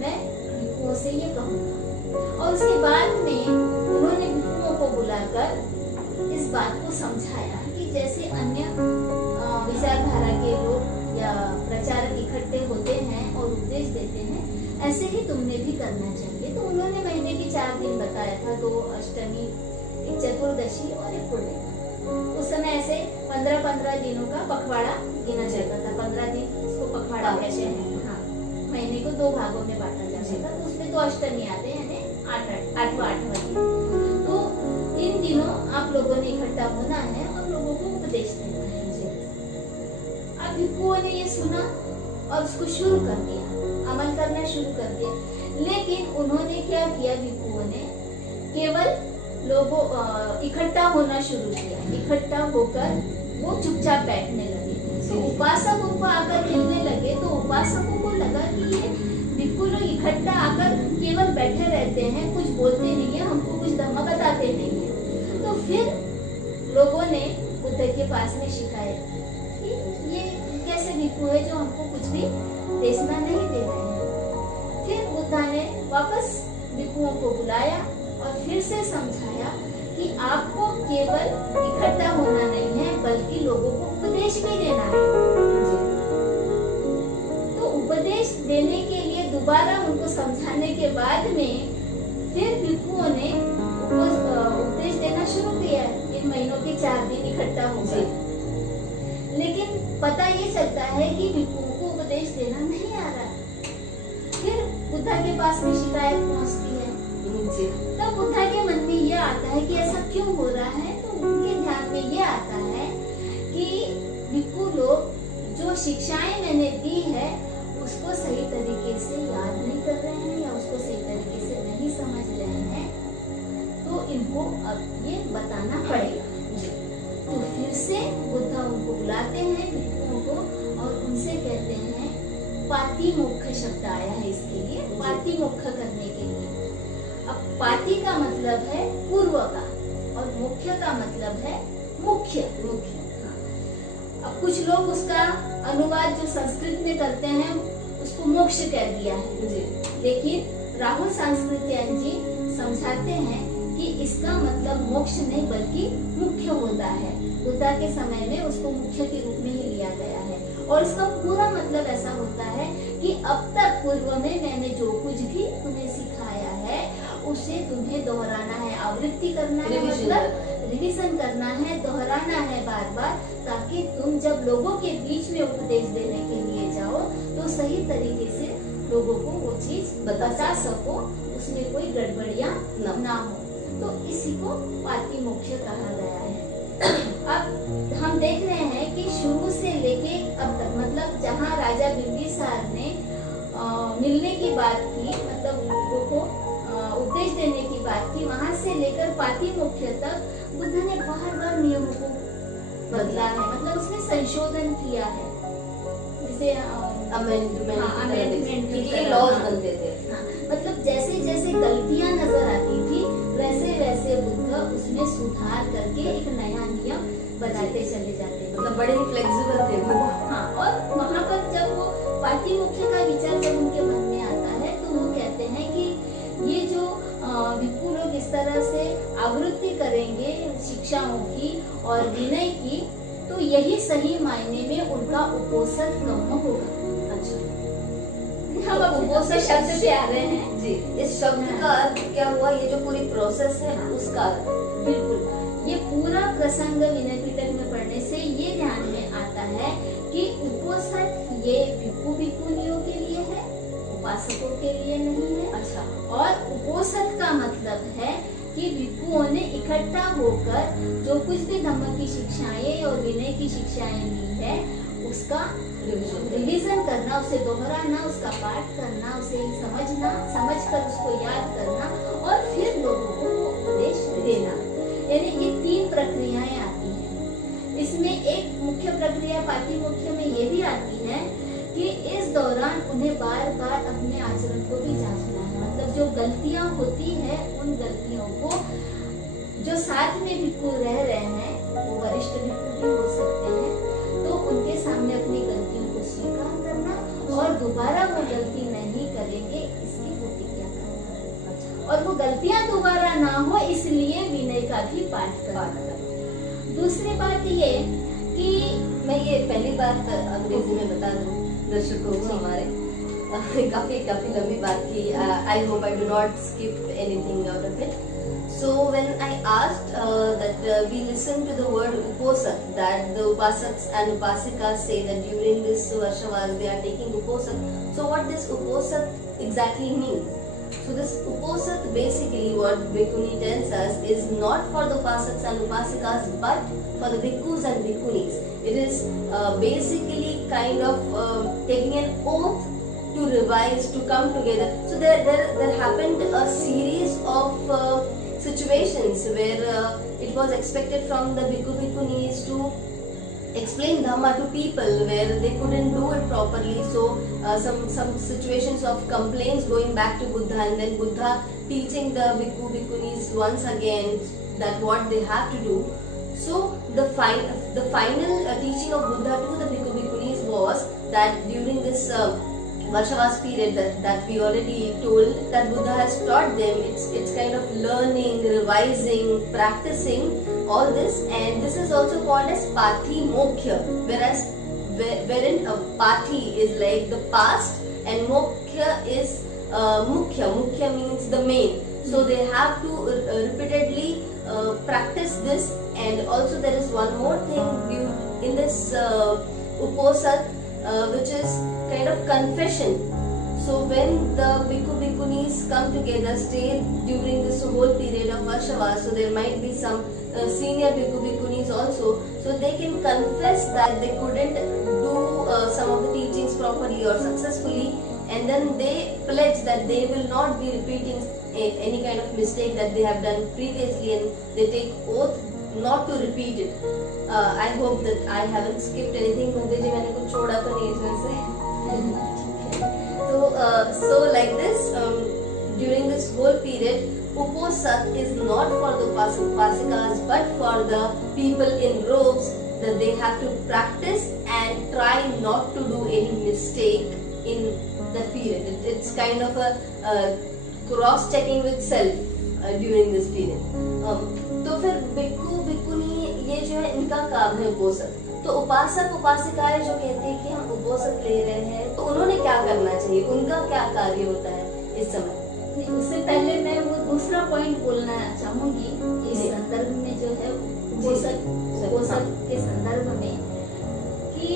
मैं भिक्षुओं से ये कहूँगा। और उसके बाद में उन्होंने भिक्षुओं को बुलाकर इस बात को समझाया कि जैसे अन्य विचारधारा के लोग या प्रचारक इकट्ठे होते हैं और उपदेश देते हैं, ऐसे ही तुमने भी करना चाहिए। तो उन्होंने महीने के 4 दिन बताया था, 2 अष्टमी, एक चतुर्दशी और एक पूर्णिमा। उस समय ऐसे 15-15 दिनों का पखवाड़ा गिना जाता था। 15 दिन इसको पखवाड़ा कहते हैं। हाँ, महीने को 2 भागों में बांटा जाता था। तो उसमें 2 अष्टमी आते हैं, यानी 8वां दिन। तो इन दिनों आप लोगों ने इकट्ठा होना है और लोगों को उपदेश देना है। अब भिक्षुओं ने ये सुना और उसको शुरू कर दिया, अमल करना शुरू कर दिया। लेकिन उन्होंने क्या किया, भिक्षुओं ने केवल लोगों इकट्ठा होना शुरू किया। इकट्ठा होकर वो चुपचाप बैठने लगे। तो उपासक उनको आकर मिलने लगे, तो उपासकों को लगा कि ये भिक्षु लोग इकट्ठा आकर केवल बैठे रहते हैं, कुछ बोलते नहीं है, हमको कुछ धर्म बताते नहीं है। तो फिर लोगों ने बुद्ध के पास में शिकायत की कि ये कैसे भिक्षु है जो हमको कुछ भी देशना नहीं दे रहे हैं। फिर बुद्ध ने वापस भिक्षुओं को बुलाया और फिर से समझाया कि आपको केवल इकट्ठा होना नहीं है, बल्कि लोगों को उपदेश भी देना है। तो उपदेश देने के लिए दोबारा उनको समझाने के बाद में फिर भिक्षुओं ने उपदेश देना शुरू किया। इन महीनों के 4 दिन इकट्ठा हो गए। लेकिन पता ये चलता है कि भिक्षुओं को उपदेश देना नहीं आ रहा। फिर बुद्धा के पास में शिकायत पहुंचती है। तब बुद्धा के मन में ये आता है कि ऐसा क्यों हो रहा है। तो उनके ध्यान में ये आता है कि भिक्षु लोग जो शिक्षाएं मैंने दी है उसको सही तरीके से याद नहीं कर रहे हैं या उसको सही तरीके से नहीं समझ रहे हैं, तो इनको अब ये बताना पड़ेगा। तो फिर से बुद्धा उनको बुलाते हैं भिक्षुओं को और उनसे कहते हैं, पाति मुख्य शब्द आया है इसके लिए, पाति मुख्य करने के लिए। अब पाति का मतलब है पूर्व का और मुख्य का मतलब है मुख्य। अब कुछ लोग उसका अनुवाद जो संस्कृत में करते हैं उसको मोक्ष कह दिया है, लेकिन राहुल सांस्कृत्यायन जी समझाते हैं कि इसका मतलब मोक्ष नहीं बल्कि मुख्य होता है। बुद्धा के समय में उसको मुख्य के रूप में ही लिया गया है। और इसका पूरा मतलब ऐसा होता है कि अब तक पूर्व में मैंने जो कुछ भी तुम्हें सिखाया है उसे तुम्हें दोहराना है, आवृत्ति करना है, मतलब रिवीजन करना है, दोहराना है बार बार, ताकि तुम जब लोगों के बीच में उपदेश देने के लिए जाओ तो सही तरीके से लोगों को वो चीज बता सको, उसमें कोई गड़बड़ियां ना हो। तो इसी को पातिमोक्ष कहा गया है। अब हम देख रहे हैं कि शुरू से लेके अब तक, मतलब जहाँ राजा बिंबिसार ने मिलने की बात की, मतलब लोगों को उपदेश देने की बात की, वहां से लेकर पातिमोक्ष तक बुद्ध ने बार नियमों को बदला है, मतलब उसने संशोधन किया है, जिसे अमेंडमेंट के लॉज बनते थे। मतलब जैसे जैसे गलतियां नजर आती थी वैसे वैसे बुद्ध उसमें सुधार करके एक नया नियम बनाते चले जाते थे। मतलब बड़े ही फ्लेक्सिबल थे वो। हाँ, और वहाँ पर जब वो पातिमोक्ष का विचार जब उनके मन में आता है तो वो कहते हैं कि ये जो भिक्षु लोग इस तरह से आवृत्ति करेंगे शिक्षाओं की और विनय की, तो यही सही मायने में उनका उपोषण कम होगा। अच्छा, हम अब उपोषण शब्द पे आ रहे हैं जी। इस शब्द का अर्थ क्या हुआ? ये जो पूरी प्रोसेस है उसका अर्थ। बिल्कुल, ये पूरा प्रसंग विनय पिटक में पढ़ने से ये ध्यान में आता है कि उपोषण ये भिक्षु भिक्षुनियों के लिए है, उपासकों के लिए नहीं है। अच्छा। और उपोषण का मतलब है कि भिक्षुओं ने इकट्ठा होकर जो कुछ भी धम्म की शिक्षाएं और विनय की शिक्षाएं ली है उसका रिवीजन करना, उसे दोहराना, उसका पाठ करना, उसे समझना, समझकर उसको याद करना और फिर लोगों को वो उपदेश देना। यानी ये 3 प्रक्रियाएं आती हैं। इसमें एक मुख्य प्रक्रिया पातिमोक्ष में ये भी आती है कि इस दौरान उन्हें बार बार अपने आचरण को भी जांचना है। मतलब जो गलतियां होती है उन गलतियों को, जो साथ में भिक्षु रह रहे हैं वो वरिष्ठ भिक्षु भी हो सकते हैं, तो उनके सामने अपनी गलतियों को स्वीकार करना और दोबारा वो गलती नहीं करेंगे इसकी प्रतिज्ञा करना। और वो गलतियां दोबारा ना हो इसलिए विनय का भी पाठ करना। दूसरी बात ये कि मैं ये पहली बात अंग्रेजी में बता दूं दर्शकों को हमारे, काफी लंबी बात की। I hope I do not skip anything out of it. So when I asked that we listen to the word uposak, that the upasaks and upasikas say that during this Varshavas they are taking uposak. So what this uposak exactly means? So this uposak basically what Bhikkhuni tells us is not for the upasaks and upasikas but for the bhikkhus and bhikkhunis. It is basically kind of taking an oath to revise, to come together. So there happened a series of situations where it was expected from the bhikkhu bhikkhunis to explain dhamma to people where they couldn't do it properly. So some situations of complaints going back to Buddha, and then Buddha teaching the bhikkhu bhikkhunis once again that what they have to do. So the final teaching of Buddha to the bhikkhu bhikkhunis was that during this Varshavas period that we already told, that Buddha has taught them, it's kind of learning, revising, practicing all this, and this is also called as Patimoksha, wherein a Pati is like the past and Moksha is Mukhya. Mukhya means the main. So they have to repeatedly practice this. And also there is one more thing in this Uposak, which is kind of confession. So when the bhikkhu bhikkhunis come together, stay during this whole period of Varshavas, so there might be some senior bhikkhu bhikkhunis also, so they can confess that they couldn't do some of the teachings properly or successfully, and then they pledge that they will not be repeating any kind of mistake that they have done previously, and they take oath not to repeat it. I hope that I haven't skipped anything. Kunti ji मैंने कुछ छोड़ा तो नहीं इसमें से. So like this, during this whole period, Uposak is not for the upasikas but for the people in robes, that they have to practice and try not to do any mistake in that period. It's kind of a cross-checking with self during this period. तो फिर भिक्खु भिक्खुनी ये जो है इनका काम है उपोषण। तो उपासक उपासिकाएं जो कहते हैं कि हम उपोषण ले रहे हैं, तो उन्होंने क्या करना चाहिए, उनका क्या कार्य होता है इस समय? उससे पहले मैं वो दूसरा पॉइंट बोलना चाहूंगी इस संदर्भ में, जो है उपोषण के संदर्भ में, कि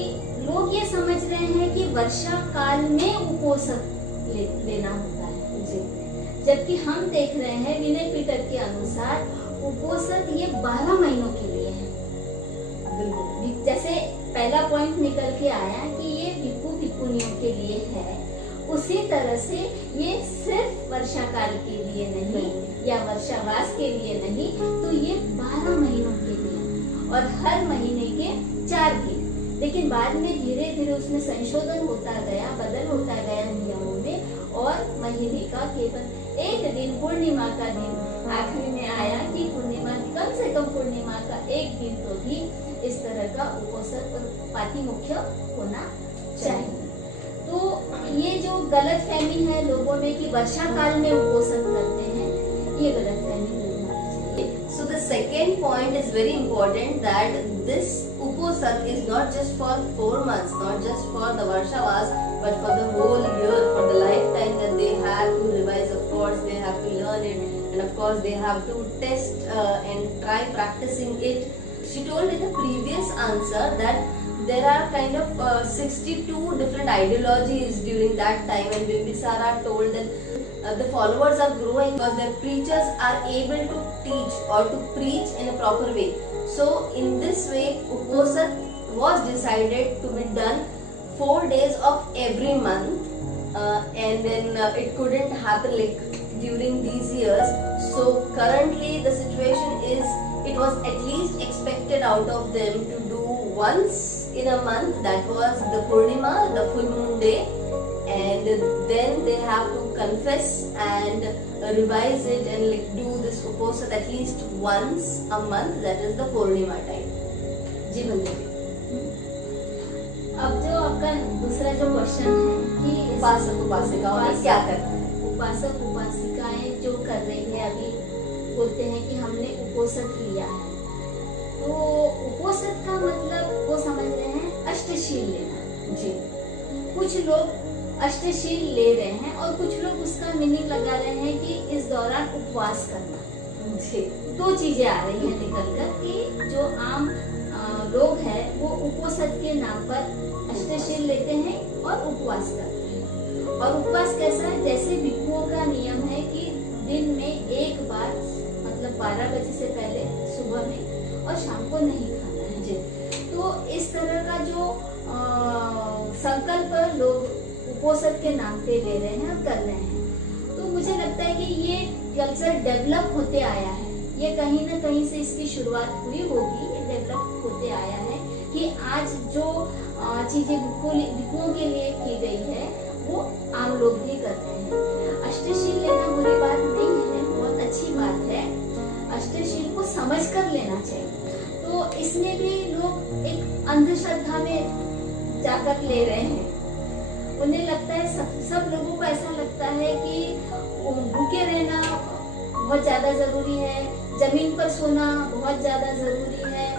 लोग ये समझ रहे हैं कि वर्षा काल में उपोषण लेना होता है जी, जबकि हम देख रहे हैं विनय पिटक के अनुसार उपोषण ये 12 महीनों के लिए है। जैसे पहला पॉइंट निकल के आया कि ये भिक्खु भिक्खुनियों के लिए है, उसी तरह से ये सिर्फ वर्षा काल के लिए नहीं या वर्षावास के लिए नहीं, तो ये 12 महीनों के लिए और हर महीने के 4 दिन। लेकिन बाद में धीरे धीरे उसमें संशोधन होता गया, बदल होता गया नियमों में, और महीने का केवल एक दिन, पूर्णिमा का दिन आखिरी में आया कि पूर्णिमा, कम से कम पूर्णिमा का एक दिन तो भी इस तरह का उपोषण और पातिमुख्य होना चाहिए। तो ये जो गलत फहमी है लोगों में कि वर्षा काल में उपोषण करते हैं, ये गलत फहमी नहीं होनी चाहिए। So the second point is very important, that this uposatha is not just for 4 months, not just for the Varshavas, but for the whole year, for the lifetime that they have to revise. Of course, they have to learn it, and of course, they have to test and try practicing it. She told in the previous answer that there are kind of 62 different ideologies during that time, and Bimbisara told that the followers are growing because their preachers are able to teach or to preach in a proper way. So in this way, uposatha was decided to be done 4 days of every month, and then it couldn't happen like during these years. So currently the situation is, it was at least expected out of them to do once in a month, that was the Purnima, the full moon day, and then they have to confess and revise it and like do this uposatha at least once a month, that is the Purnima time. जी बंदे, अब जो आपका दूसरा जो question है कि उपासक उपासिकाओं में क्या करना है? उपासक उपासिकाएं जो कर रही है, अभी बोलते हैं कि हमने उपोषण लिया है, तो उपोषण का मतलब वो समझ रहे हैं अष्टशील लेना जी। कुछ लोग अष्टशील ले रहे हैं और कुछ लोग उसका मीनिंग लगा रहे हैं कि इस दौरान उपवास करना जी। 2 चीजें आ रही हैं निकल कर कि जो आम लोग हैं वो उपोषण के नाम पर अष्टशील लेते हैं और उपवास करते हैं। और उपवास कैसा है, जैसे भिक्षुओं का नियम है कि दिन में एक बार, मतलब 12 बजे से पहले सुबह में और शाम को नहीं खाना है जी। तो इस तरह का जो संकल्प लोग उपोषण के नाम पे ले रहे हैं और कर रहे हैं, तो मुझे लगता है कि ये कल्चर डेवलप होते आया है, ये कहीं ना कहीं से इसकी शुरुआत हुई होगी, ये डेवलप होते आया है कि आज जो चीजें भिक्षुओं के लिए की गई है वो आम लोग भी कर रहे हैं। अष्टशील लेना बुरी बात नहीं है, बहुत अच्छी बात है, अष्टशील को समझ कर लेना चाहिए। तो इसमें भी लोग एक अंधश्रद्धा में जाकर ले रहे हैं। उन्हें लगता है, सब लोगों को ऐसा लगता है कि भूखे रहना बहुत ज्यादा जरूरी है, जमीन पर सोना बहुत ज्यादा जरूरी है,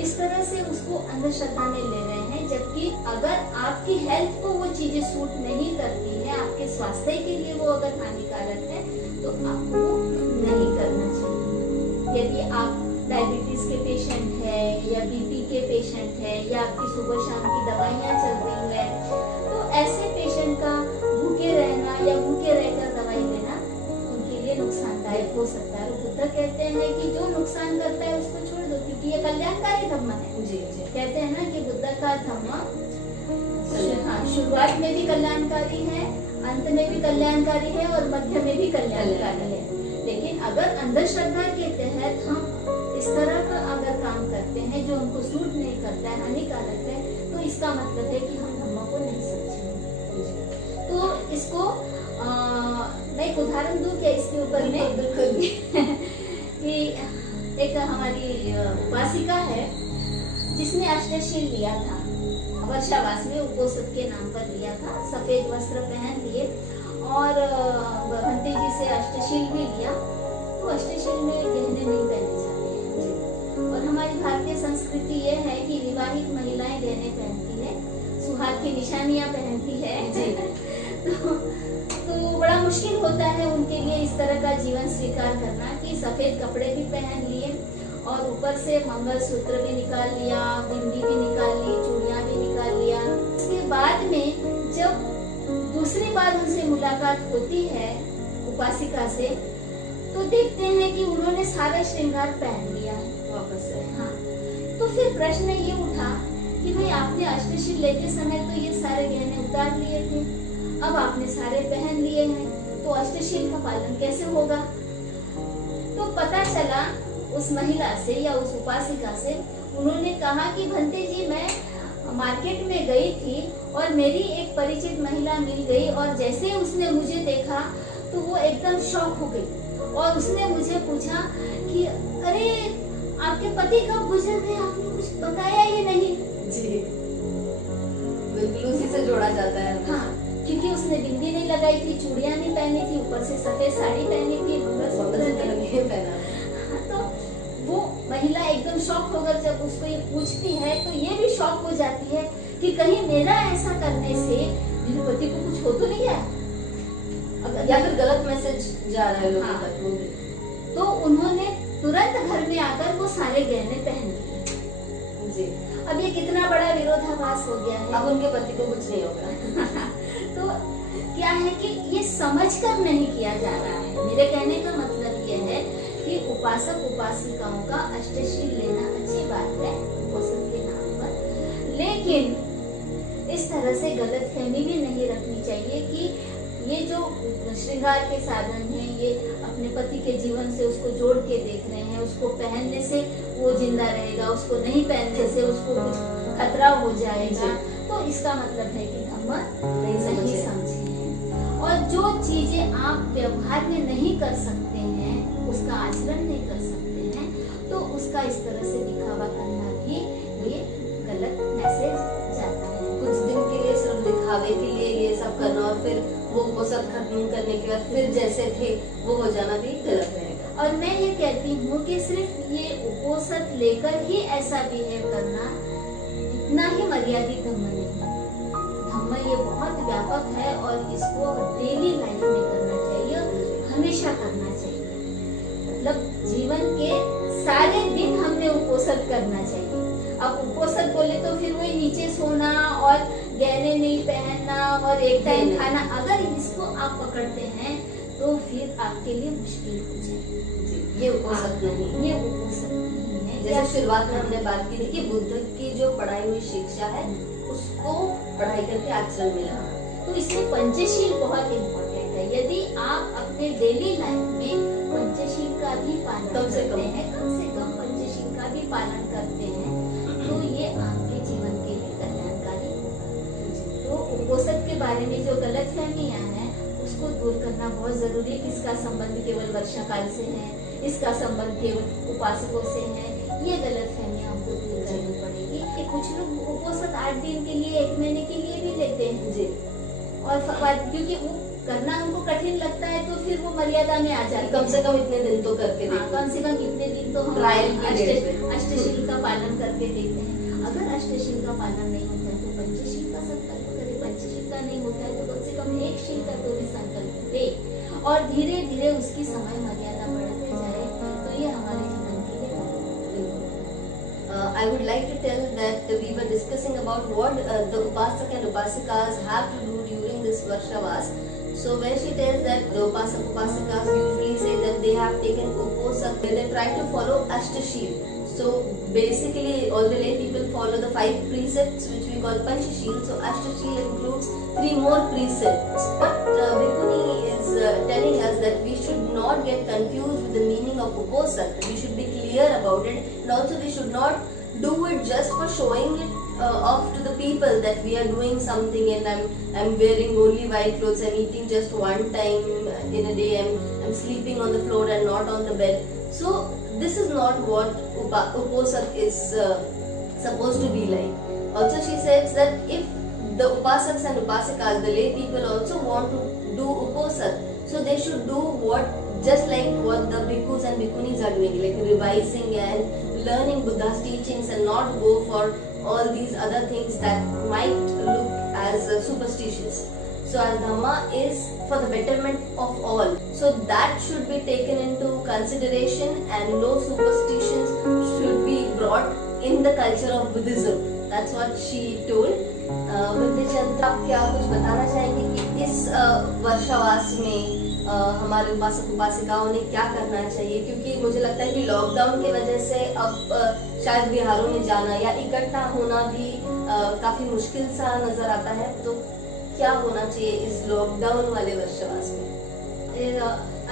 इस तरह से उसको अंधश्रद्धा में ले रहे हैं। जबकि अगर आपकी हेल्थ को वो चीजें सूट नहीं करती है, आपके स्वास्थ्य के लिए वो अगर हानिकारक है, तो आपको नहीं करना चाहिए। यदि आप डायबिटीज के पेशेंट है या बीपी के पेशेंट है या आपकी सुबह शाम की दवाइयाँ चल रही है, तो ऐसे पेशेंट का भूखे रहना या भूखे रहकर दवाई लेना उनके लिए नुकसानदायक हो सकता है। बुद्ध कहते हैं कि जो नुकसान करता है उसको छोड़ दो, क्योंकि ये कल्याणकारी धम्म है जी। कहते हैं ना कि बुद्ध का धम्म शुरुआत में भी कल्याणकारी है, अंत में भी कल्याणकारी है और मध्य में भी कल्याणकारी है। लेकिन अगर अंधश्रद्धा के तहत हम इस तरह का अगर काम करते हैं जो हमको सूट नहीं करता है, हानिकारक है, तो इसका मतलब है कि हम धम्म को नहीं समझेंगे। तो इसको मैं एक उदाहरण दूं क्या इसके ऊपर में? बिल्कुल कि एक हमारी उपासिका है जिसने अष्टशील लिया था, वर्षावास में उपोषण के नाम पर लिया था, सफेद वस्त्र पहन लिए और भंते जी से अष्टशील भी लिया। तो अष्टशील में गहने नहीं पहने जाते हैं, और हमारी भारतीय संस्कृति ये है कि विवाहित महिलाएं गहने पहनती है, सुहाग की निशानियां पहनती है। तो बड़ा मुश्किल होता है उनके लिए इस तरह का जीवन स्वीकार करना कि सफेद कपड़े भी पहन लिए और ऊपर से मंगलसूत्र भी निकाल लिया, बिंदी भी निकाल ली, चूड़ियां भी निकाल लिया। उसके बाद में जब दूसरी बार उनसे मुलाकात होती है उपासिका से, तो देखते हैं कि उन्होंने सारा श्रृंगार पहन लिया है वापस से। हाँ, तो फिर प्रश्न ये उठा कि भाई आपने अष्टशील लेते समय तो ये सारे गहने उतार लिए थे, अब आपने सारे पहन लिए हैं, तो अष्टशील का पालन कैसे होगा? तो पता चला उस महिला से या उस उपासिका से, उन्होंने कहा कि भंते जी मैं मार्केट में गई थी और मेरी एक परिचित महिला मिल गई और जैसे उसने मुझे देखा तो वो एकदम शॉक हो गई और उसने मुझे पूछा कि अरे आपके पति कब गुजर गए, आपने कुछ बताया ही नहीं। जी, बिल्कुल उसी से जोड़ा जाता है। हाँ, क्योंकि उसने बिंदी नहीं लगाई थी, चूड़ियां नहीं पहनी थी, ऊपर से सफेद साड़ी पहनी थी, मंगलसूत्र नहीं पहना। हाँ, तो वो महिला एकदम शॉक होकर जब उसको ये पूछती है तो ये भी शॉक हो जाती है कि कहीं मेरा ऐसा करने से मेरे पति को कुछ हो तो नहीं है, या फिर गलत मैसेज जा रहा है लोगों हाँ। तक। वो भी तो उन्होंने तुरंत घर में आकर वो सारे गहने पहन लिए। जी, अब ये कितना बड़ा विरोधाभास हो गया है। अब उनके पति को कुछ नहीं होगा। तो क्या है कि ये समझकर नहीं किया जा रहा है। मेरे कहने का मतलब ये है कि उपासक उपासिकाओं का अष्टशील लेना अच्छी बात है उपासक के नाम पर, लेकिन इस तरह से गलतफहमी भी नहीं रखनी चाहिए कि ये जो श्रृंगार के साधन हैं ये अपने पति के जीवन से उसको जोड़ के देख रहे हैं, उसको पहनने से वो जिंदा रहेगा, उसको नहीं पहनने से उसको कुछ खतरा हो जाएगा, तो इसका मतलब है कि धम्म नहीं समझे हैं। और जो चीजें आप व्यवहार में नहीं कर सकते हैं, उसका आचरण नहीं कर सकते हैं, तो उसका इस तरह से दिखावा करना भी ये गलत मैसेज जाता है। कुछ दिन के लिए सिर्फ दिखावे के लिए ये सब करना और फिर वो पोषक खत्म करने के बाद फिर जैसे थे वो हो जाना भी गलत है। और मैं ये कहती हूँ कि सिर्फ ये उपोषण लेकर ही ऐसा बिहेव करना इतना ही मर्यादित धम्म नहीं है। धम्म ये बहुत व्यापक है और इसको डेली लाइफ में करना चाहिए, हमेशा करना चाहिए। मतलब जीवन के सारे दिन हमने उपोषण करना चाहिए। अब उपोषण बोले तो फिर वही नीचे सोना और गहने नहीं पहनना और एक टाइम खाना, अगर इसको आप पकड़ते हैं तो फिर आपके लिए मुश्किल हो जाएगी। ये उपोषण नहीं, ये उपोषण नहीं है। जैसे शुरुआत में हमने बात की थी कि बुद्ध की जो पढ़ाई हुई शिक्षा है उसको पढ़ाई करके आचरण में लाना, तो इसमें पंचशील बहुत इम्पोर्टेंट है। यदि आप अपने डेली लाइफ में पंचशील का भी पालन करते हैं, कम से कम पंचशील का भी पालन करते हैं, तो ये आपके जीवन के लिए कल्याणकारी होगा। तो उपोषण के बारे में जो गलतफहमियां हैं उसको दूर करना बहुत जरूरी है। इसका संबंध केवल वर्षा काल से है, इसका संबंध केवल उपासकों से है, ये गलतफहमियां हमको दूर करनी पड़ेगी। कि कुछ लोग उपोषण 8 दिन के लिए, 1 महीने के लिए भी लेते हैं जी, और क्योंकि वो करना उनको कठिन लगता है तो फिर वो मर्यादा में आ जाते हैं। कम से कम इतने दिन तो करके देखो। कम से कम इतने दिन तो हम अष्टशील का पालन करके देखते हैं। अगर अष्टशील का पालन नहीं होता है तो पंचशील का संकल्प करें, पंचशील का नहीं होता है तो कम से कम एक शील का तो भी संकल्प ले और धीरे धीरे उसकी समय मर्यादा बढ़ते जाए, तो ये हमारे जीवन के लिए I would like to tell that we were discussing about what the upasak and upasikas have to do during this Varshavas. So when she tells that the upasak upasikas usually say that they have taken uposak, they try to follow ashtashil. So basically all the lay people follow the 5 precepts which we call panchashil. So ashtashil includes 3 more precepts. But Bhikkhuni is telling us that we should not get confused with the meaning of uposak. We should be clear about it, and also we should not do it just for showing it off to the people that we are doing something and I'm wearing only white clothes, I'm eating just one time in a day, I'm sleeping on the floor and not on the bed. So this is not what uposak is supposed to be like. Also she says that if the upasaks and upasikas, the lay people also want to do uposak, so they should do what just like what the bhikkhus and bhikkhunis are doing, like revising and learning Buddha's teachings and not go for all these other things that might look as superstitious. So our Dhamma is for the betterment of all. So that should be taken into consideration and no superstitions should be brought in the culture of Buddhism. That's what she told. वृद्धि चंद्र, आप क्या कुछ बताना चाहेंगे कि इस वर्षावास में हमारे उपासक उपासिकाओं ने क्या करना चाहिए? क्योंकि मुझे लगता है कि लॉकडाउन की वजह से अब शायद बिहारों में जाना या इकट्ठा होना भी काफी मुश्किल सा नजर आता है, तो क्या होना चाहिए इस लॉकडाउन वाले वर्षावास में?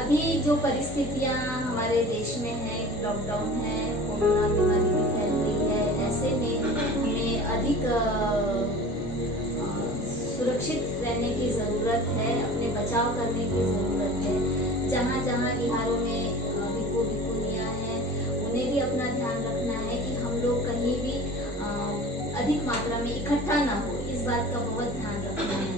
अभी जो परिस्थितियां हमारे देश में है, लॉकडाउन है, कोरोना बीमारी भी फैल रही है, ऐसे में हमें अधिक सुरक्षित रहने की ज़रूरत है, अपने बचाव करने की ज़रूरत है। जहाँ जहाँ बिहारों में भिक्खु भिक्खुनियाँ हैं, उन्हें भी अपना ध्यान रखना है कि हम लोग कहीं भी अधिक मात्रा में इकट्ठा ना हो, इस बात का बहुत ध्यान रखना है।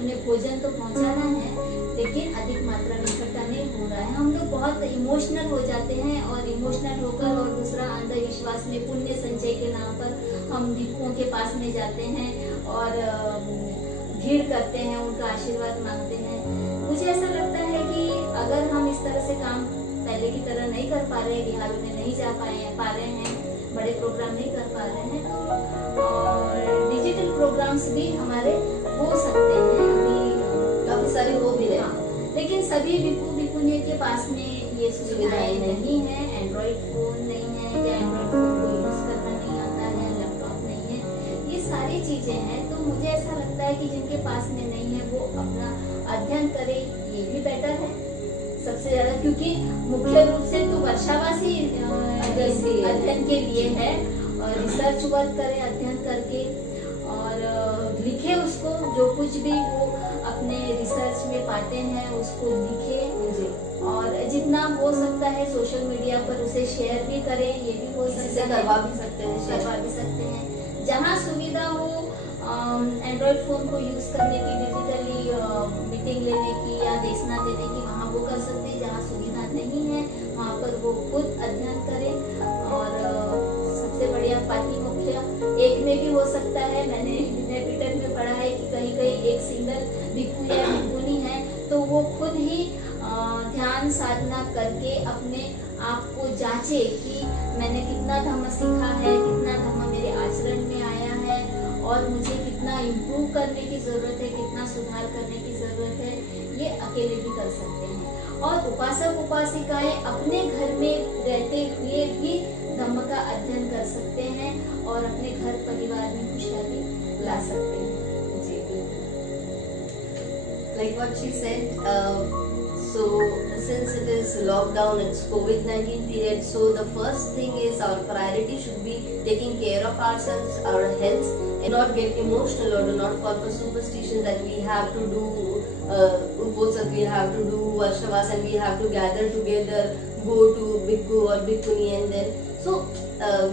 उन्हें भोजन तो पहुँचाना है, लेकिन अधिक मात्रा में इकट्ठा नहीं हो रहा है। हम लोग बहुत इमोशनल हो जाते हैं और इमोशनल होकर और दूसरा अंधविश्वास में पुण्य संचय के नाम पर हम भिक्षुओं के पास में जाते हैं और भीड़ करते हैं, उनका आशीर्वाद मांगते हैं। मुझे ऐसा लगता है कि अगर हम इस तरह से काम पहले की तरह नहीं कर पा रहे, बिहार में नहीं जा पा रहे हैं, बड़े प्रोग्राम नहीं कर पा रहे हैं, तो डिजिटल प्रोग्राम्स भी हमारे हो सकते हैं। अभी काफी सारे हो भी रहे, लेकिन सभी भिक्खु भिक्खुनियों के पास में ये सुविधाएं नहीं है। एंड्रॉइड फोन नहीं है या एंड्रॉइड फोन को यूज करना नहीं आता है, लैपटॉप नहीं है, ये सारी चीजें हैं। तो मुझे ऐसा लगता है कि जिनके पास में नहीं है वो अपना अध्ययन करे, ये भी बेटर है सबसे ज्यादा, क्योंकि मुख्य रूप से तो वर्षावासी अध्ययन के लिए है। और रिसर्च वर्क करे, अध्ययन करके और लिखे उसको, जो कुछ भी वो अपने रिसर्च में पाते हैं उसको लिखे, और जितना हो सकता है सोशल मीडिया पर उसे शेयर भी करें, ये भी हो सकता है, करवा भी सकते हैं, करवा भी सकते हैं। जहाँ सुविधा हो एंड्रॉइड फोन को यूज करने की, डिजिटली मीटिंग लेने की या देशना देने की, वहाँ वो कर सकते हैं। जहाँ सुविधा नहीं है वहाँ पर वो खुद अध्ययन करें। और सबसे बढ़िया पाती मुख्य एक में भी हो सकता है। मैंने विनय पीटन में पढ़ा है कि कहीं कहीं एक सिंगल भिक्खु या भिक्खुनी है तो वो खुद ही ध्यान साधना करके अपने आप को जांचे कि मैंने कितना धम्म सीखा है, कितना धम्म मेरे आचरण में आया है और मुझे कितना इम्प्रूव करने की जरूरत है, कितना सुधार करने की जरूरत है, ये अकेले भी कर सकते हैं। और उपासक उपासिकाएं अपने घर में रहते हुए भी धम्म का अध्ययन कर सकते हैं और अपने घर परिवार में खुशहाली ला सकते हैं। Like what she said, so since it is lockdown, it's COVID-19 period, so the first thing is our priority should be taking care of ourselves, our health, and not get emotional or do not fall for superstitions that we have to do uposat, we have to do Varshavas, and we have to gather together, go to Bhikkhu or Bhikkhuni, and then so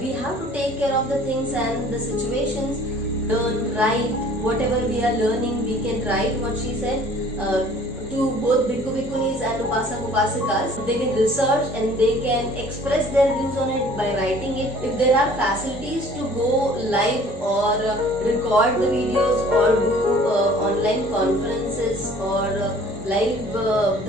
we have to take care of the things and the situations, learn, write, whatever we are learning, we can write what she said. To both Bhikkhu Bhikkhunis and Upasak Upasikas, they can research and they can express their views on it by writing it. If there are facilities to go live or record the videos or do online conferences or live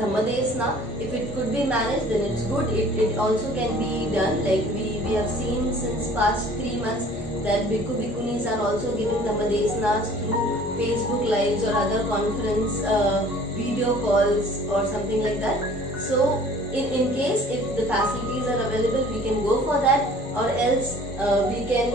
Dhammadesna, if it could be managed, then it's good. It also can be done. Like we have seen since past 3 months that Bhikkhu Bhikkhunis are also giving Dhammadesnas through Facebook lives or other conference video calls or something like that. So in case if the facilities are available, we can go for that, or else we can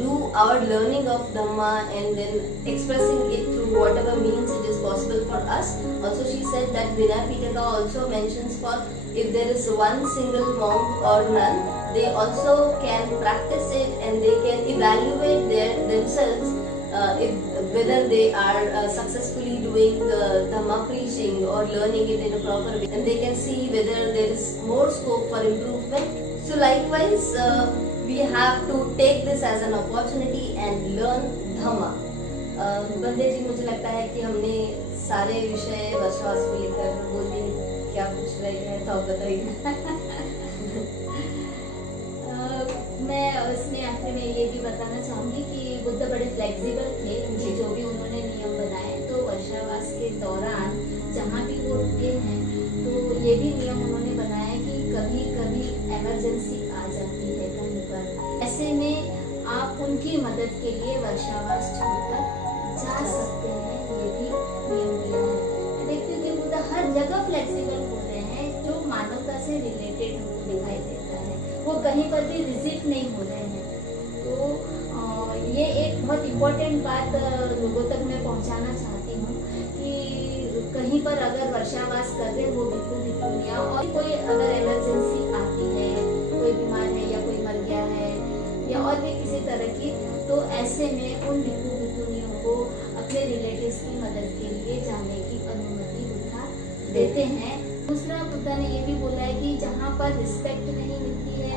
do our learning of Dhamma and then expressing it through whatever means it is possible for us. Also she said that Vinaya Pitaka also mentions for if there is one single monk or nun, they also can practice it and they can evaluate themselves whether they are successfully doing the Dhamma preaching or learning it in a proper way, and they can see whether there is more scope for improvement. So likewise, we have to take this as an opportunity and learn Dhamma. बंदे जी, मुझे लगता है कि हमने सारे विषय वर्षावास को लेकर बोल दिए। क्या कुछ रह गया है तो आप बताइए। मैं इसमें आखिर में ये भी बताना चाहूंगी कि बुद्ध बड़े फ्लेक्सिबल थे, उनके जो भी उन्होंने नियम बनाए, तो वर्षावास के दौरान जहाँ भी वो रुके हैं तो ये भी नियम उन्होंने बनाया कि कभी कभी इमरजेंसी आ जाती है कहीं पर, ऐसे में आप उनकी मदद के लिए वर्षावास छोड़कर जा सकते हैं, ये भी नियम दिया है। देखिए कि बुद्ध हर जगह फ्लेक्सिबल हो रहे हैं, जो मानवता से रिलेटेड उनको दिखाई देता है, वो कहीं पर भी रिजिट नहीं हो रहे हैं। तो ये एक बहुत इम्पोर्टेंट बात लोगों तक मैं पहुंचाना चाहती हूँ कि कहीं पर अगर वर्षावास कर रहे हो भिक्खु भिक्खुनियाँ और कोई अगर इमरजेंसी आती है, कोई बीमार है या कोई मर गया है या और भी किसी तरह की, तो ऐसे में उन भिक्खु भिक्खुनियों को अपने रिलेटिव्स की मदद के लिए जाने की अनुमति बुद्धा देते हैं। दूसरा, बुद्धा ने ये भी बोला है कि जहाँ पर रिस्पेक्ट नहीं मिलती है,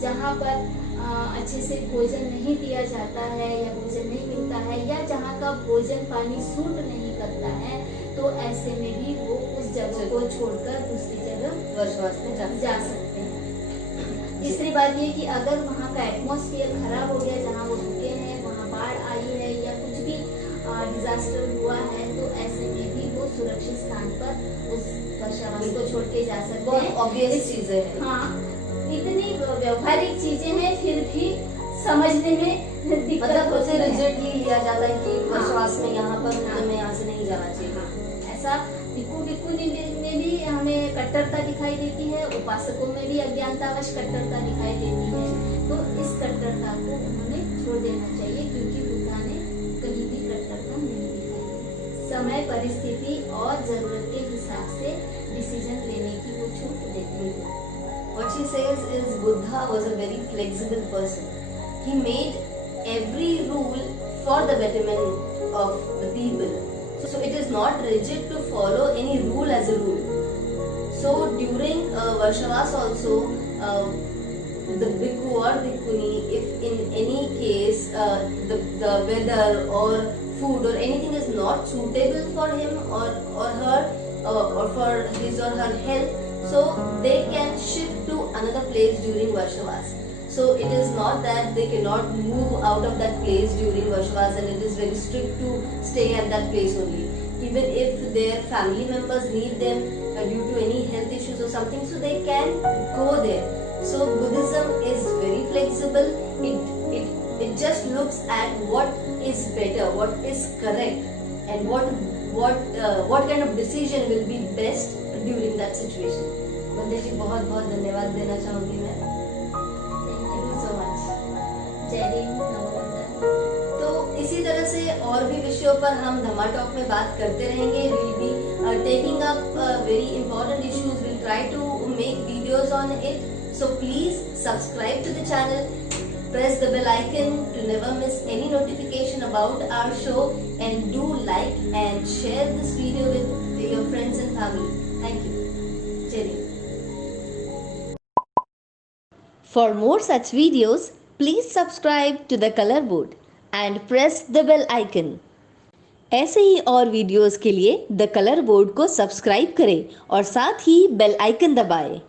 जहाँ पर अच्छे से भोजन नहीं दिया जाता है या भोजन नहीं मिलता है, या जहाँ का भोजन पानी सूट नहीं करता है, तो ऐसे में भी वो उस जगह को छोड़कर दूसरी जगह वर्षवास में जा सकते हैं। तीसरी बात ये कि अगर वहाँ का एटमॉस्फेयर खराब हो गया, जहाँ वो रुके हैं वहाँ बाढ़ आई है या कुछ भी डिजास्टर हुआ है, तो ऐसे में भी वो सुरक्षित स्थान पर उस वर्षावास को छोड़ के जा सकते हैं। ऑब्वियस चीजें हैं। हाँ, इतनी व्यवहारिक चीजें हैं, फिर भी समझने में दिक्कत मतलब होती उसे है। रिजिट ही लिया जाता है कि हाँ। वर्षवास में यहाँ पर हाँ। हमें यहाँ से नहीं जाना चाहिए। हाँ, ऐसा भिक्खु भिक्खुनी में भी हमें कट्टरता दिखाई देती है, उपासकों में भी अज्ञानतावश कट्टरता दिखाई देती है। तो इस कट्टरता को उन्होंने छोड़ देना चाहिए, क्योंकि बुद्धा ने कहीं भी कट्टरता नहीं दिखाई। समय, परिस्थिति और जरूरत के हिसाब से डिसीजन लेने की वो छूट देते हैं। What she says is Buddha was a very flexible person. He made every rule for the betterment of the people. So it is not rigid to follow any rule as a rule. So during Varshavas also, the bhikkhu or bhikkhuni, if in any case the weather or food or anything is not suitable for him or her or for his or her health, so they can shift to another place during Varshavas. So it is not that they cannot move out of that place during Varshavas and it is very strict to stay at that place only. Even if their family members need them due to any health issues or something, so they can go there. So Buddhism is very flexible. It just looks at what is better, what is correct, and what kind of decision will be best during that situation. बंदे जी बहुत बहुत धन्यवाद देना चाहूंगी मैं। Thank you so much. जय हिंद, नमो बुद्धाय। तो इसी तरह से और भी विषयों पर हम धम्मा टॉक में बात करते रहेंगे। We'll be taking up very important issues. We'll try to make videos on it. So please subscribe to the channel. Press the bell icon to never miss any notification about our show, and do like and share this video with your friends and family. Thank you. Jai Hind. For more such videos, please subscribe to the Color Board and press the bell icon. ऐसे ही और videos के लिए the colour board को subscribe करें और साथ ही bell icon दबाएं।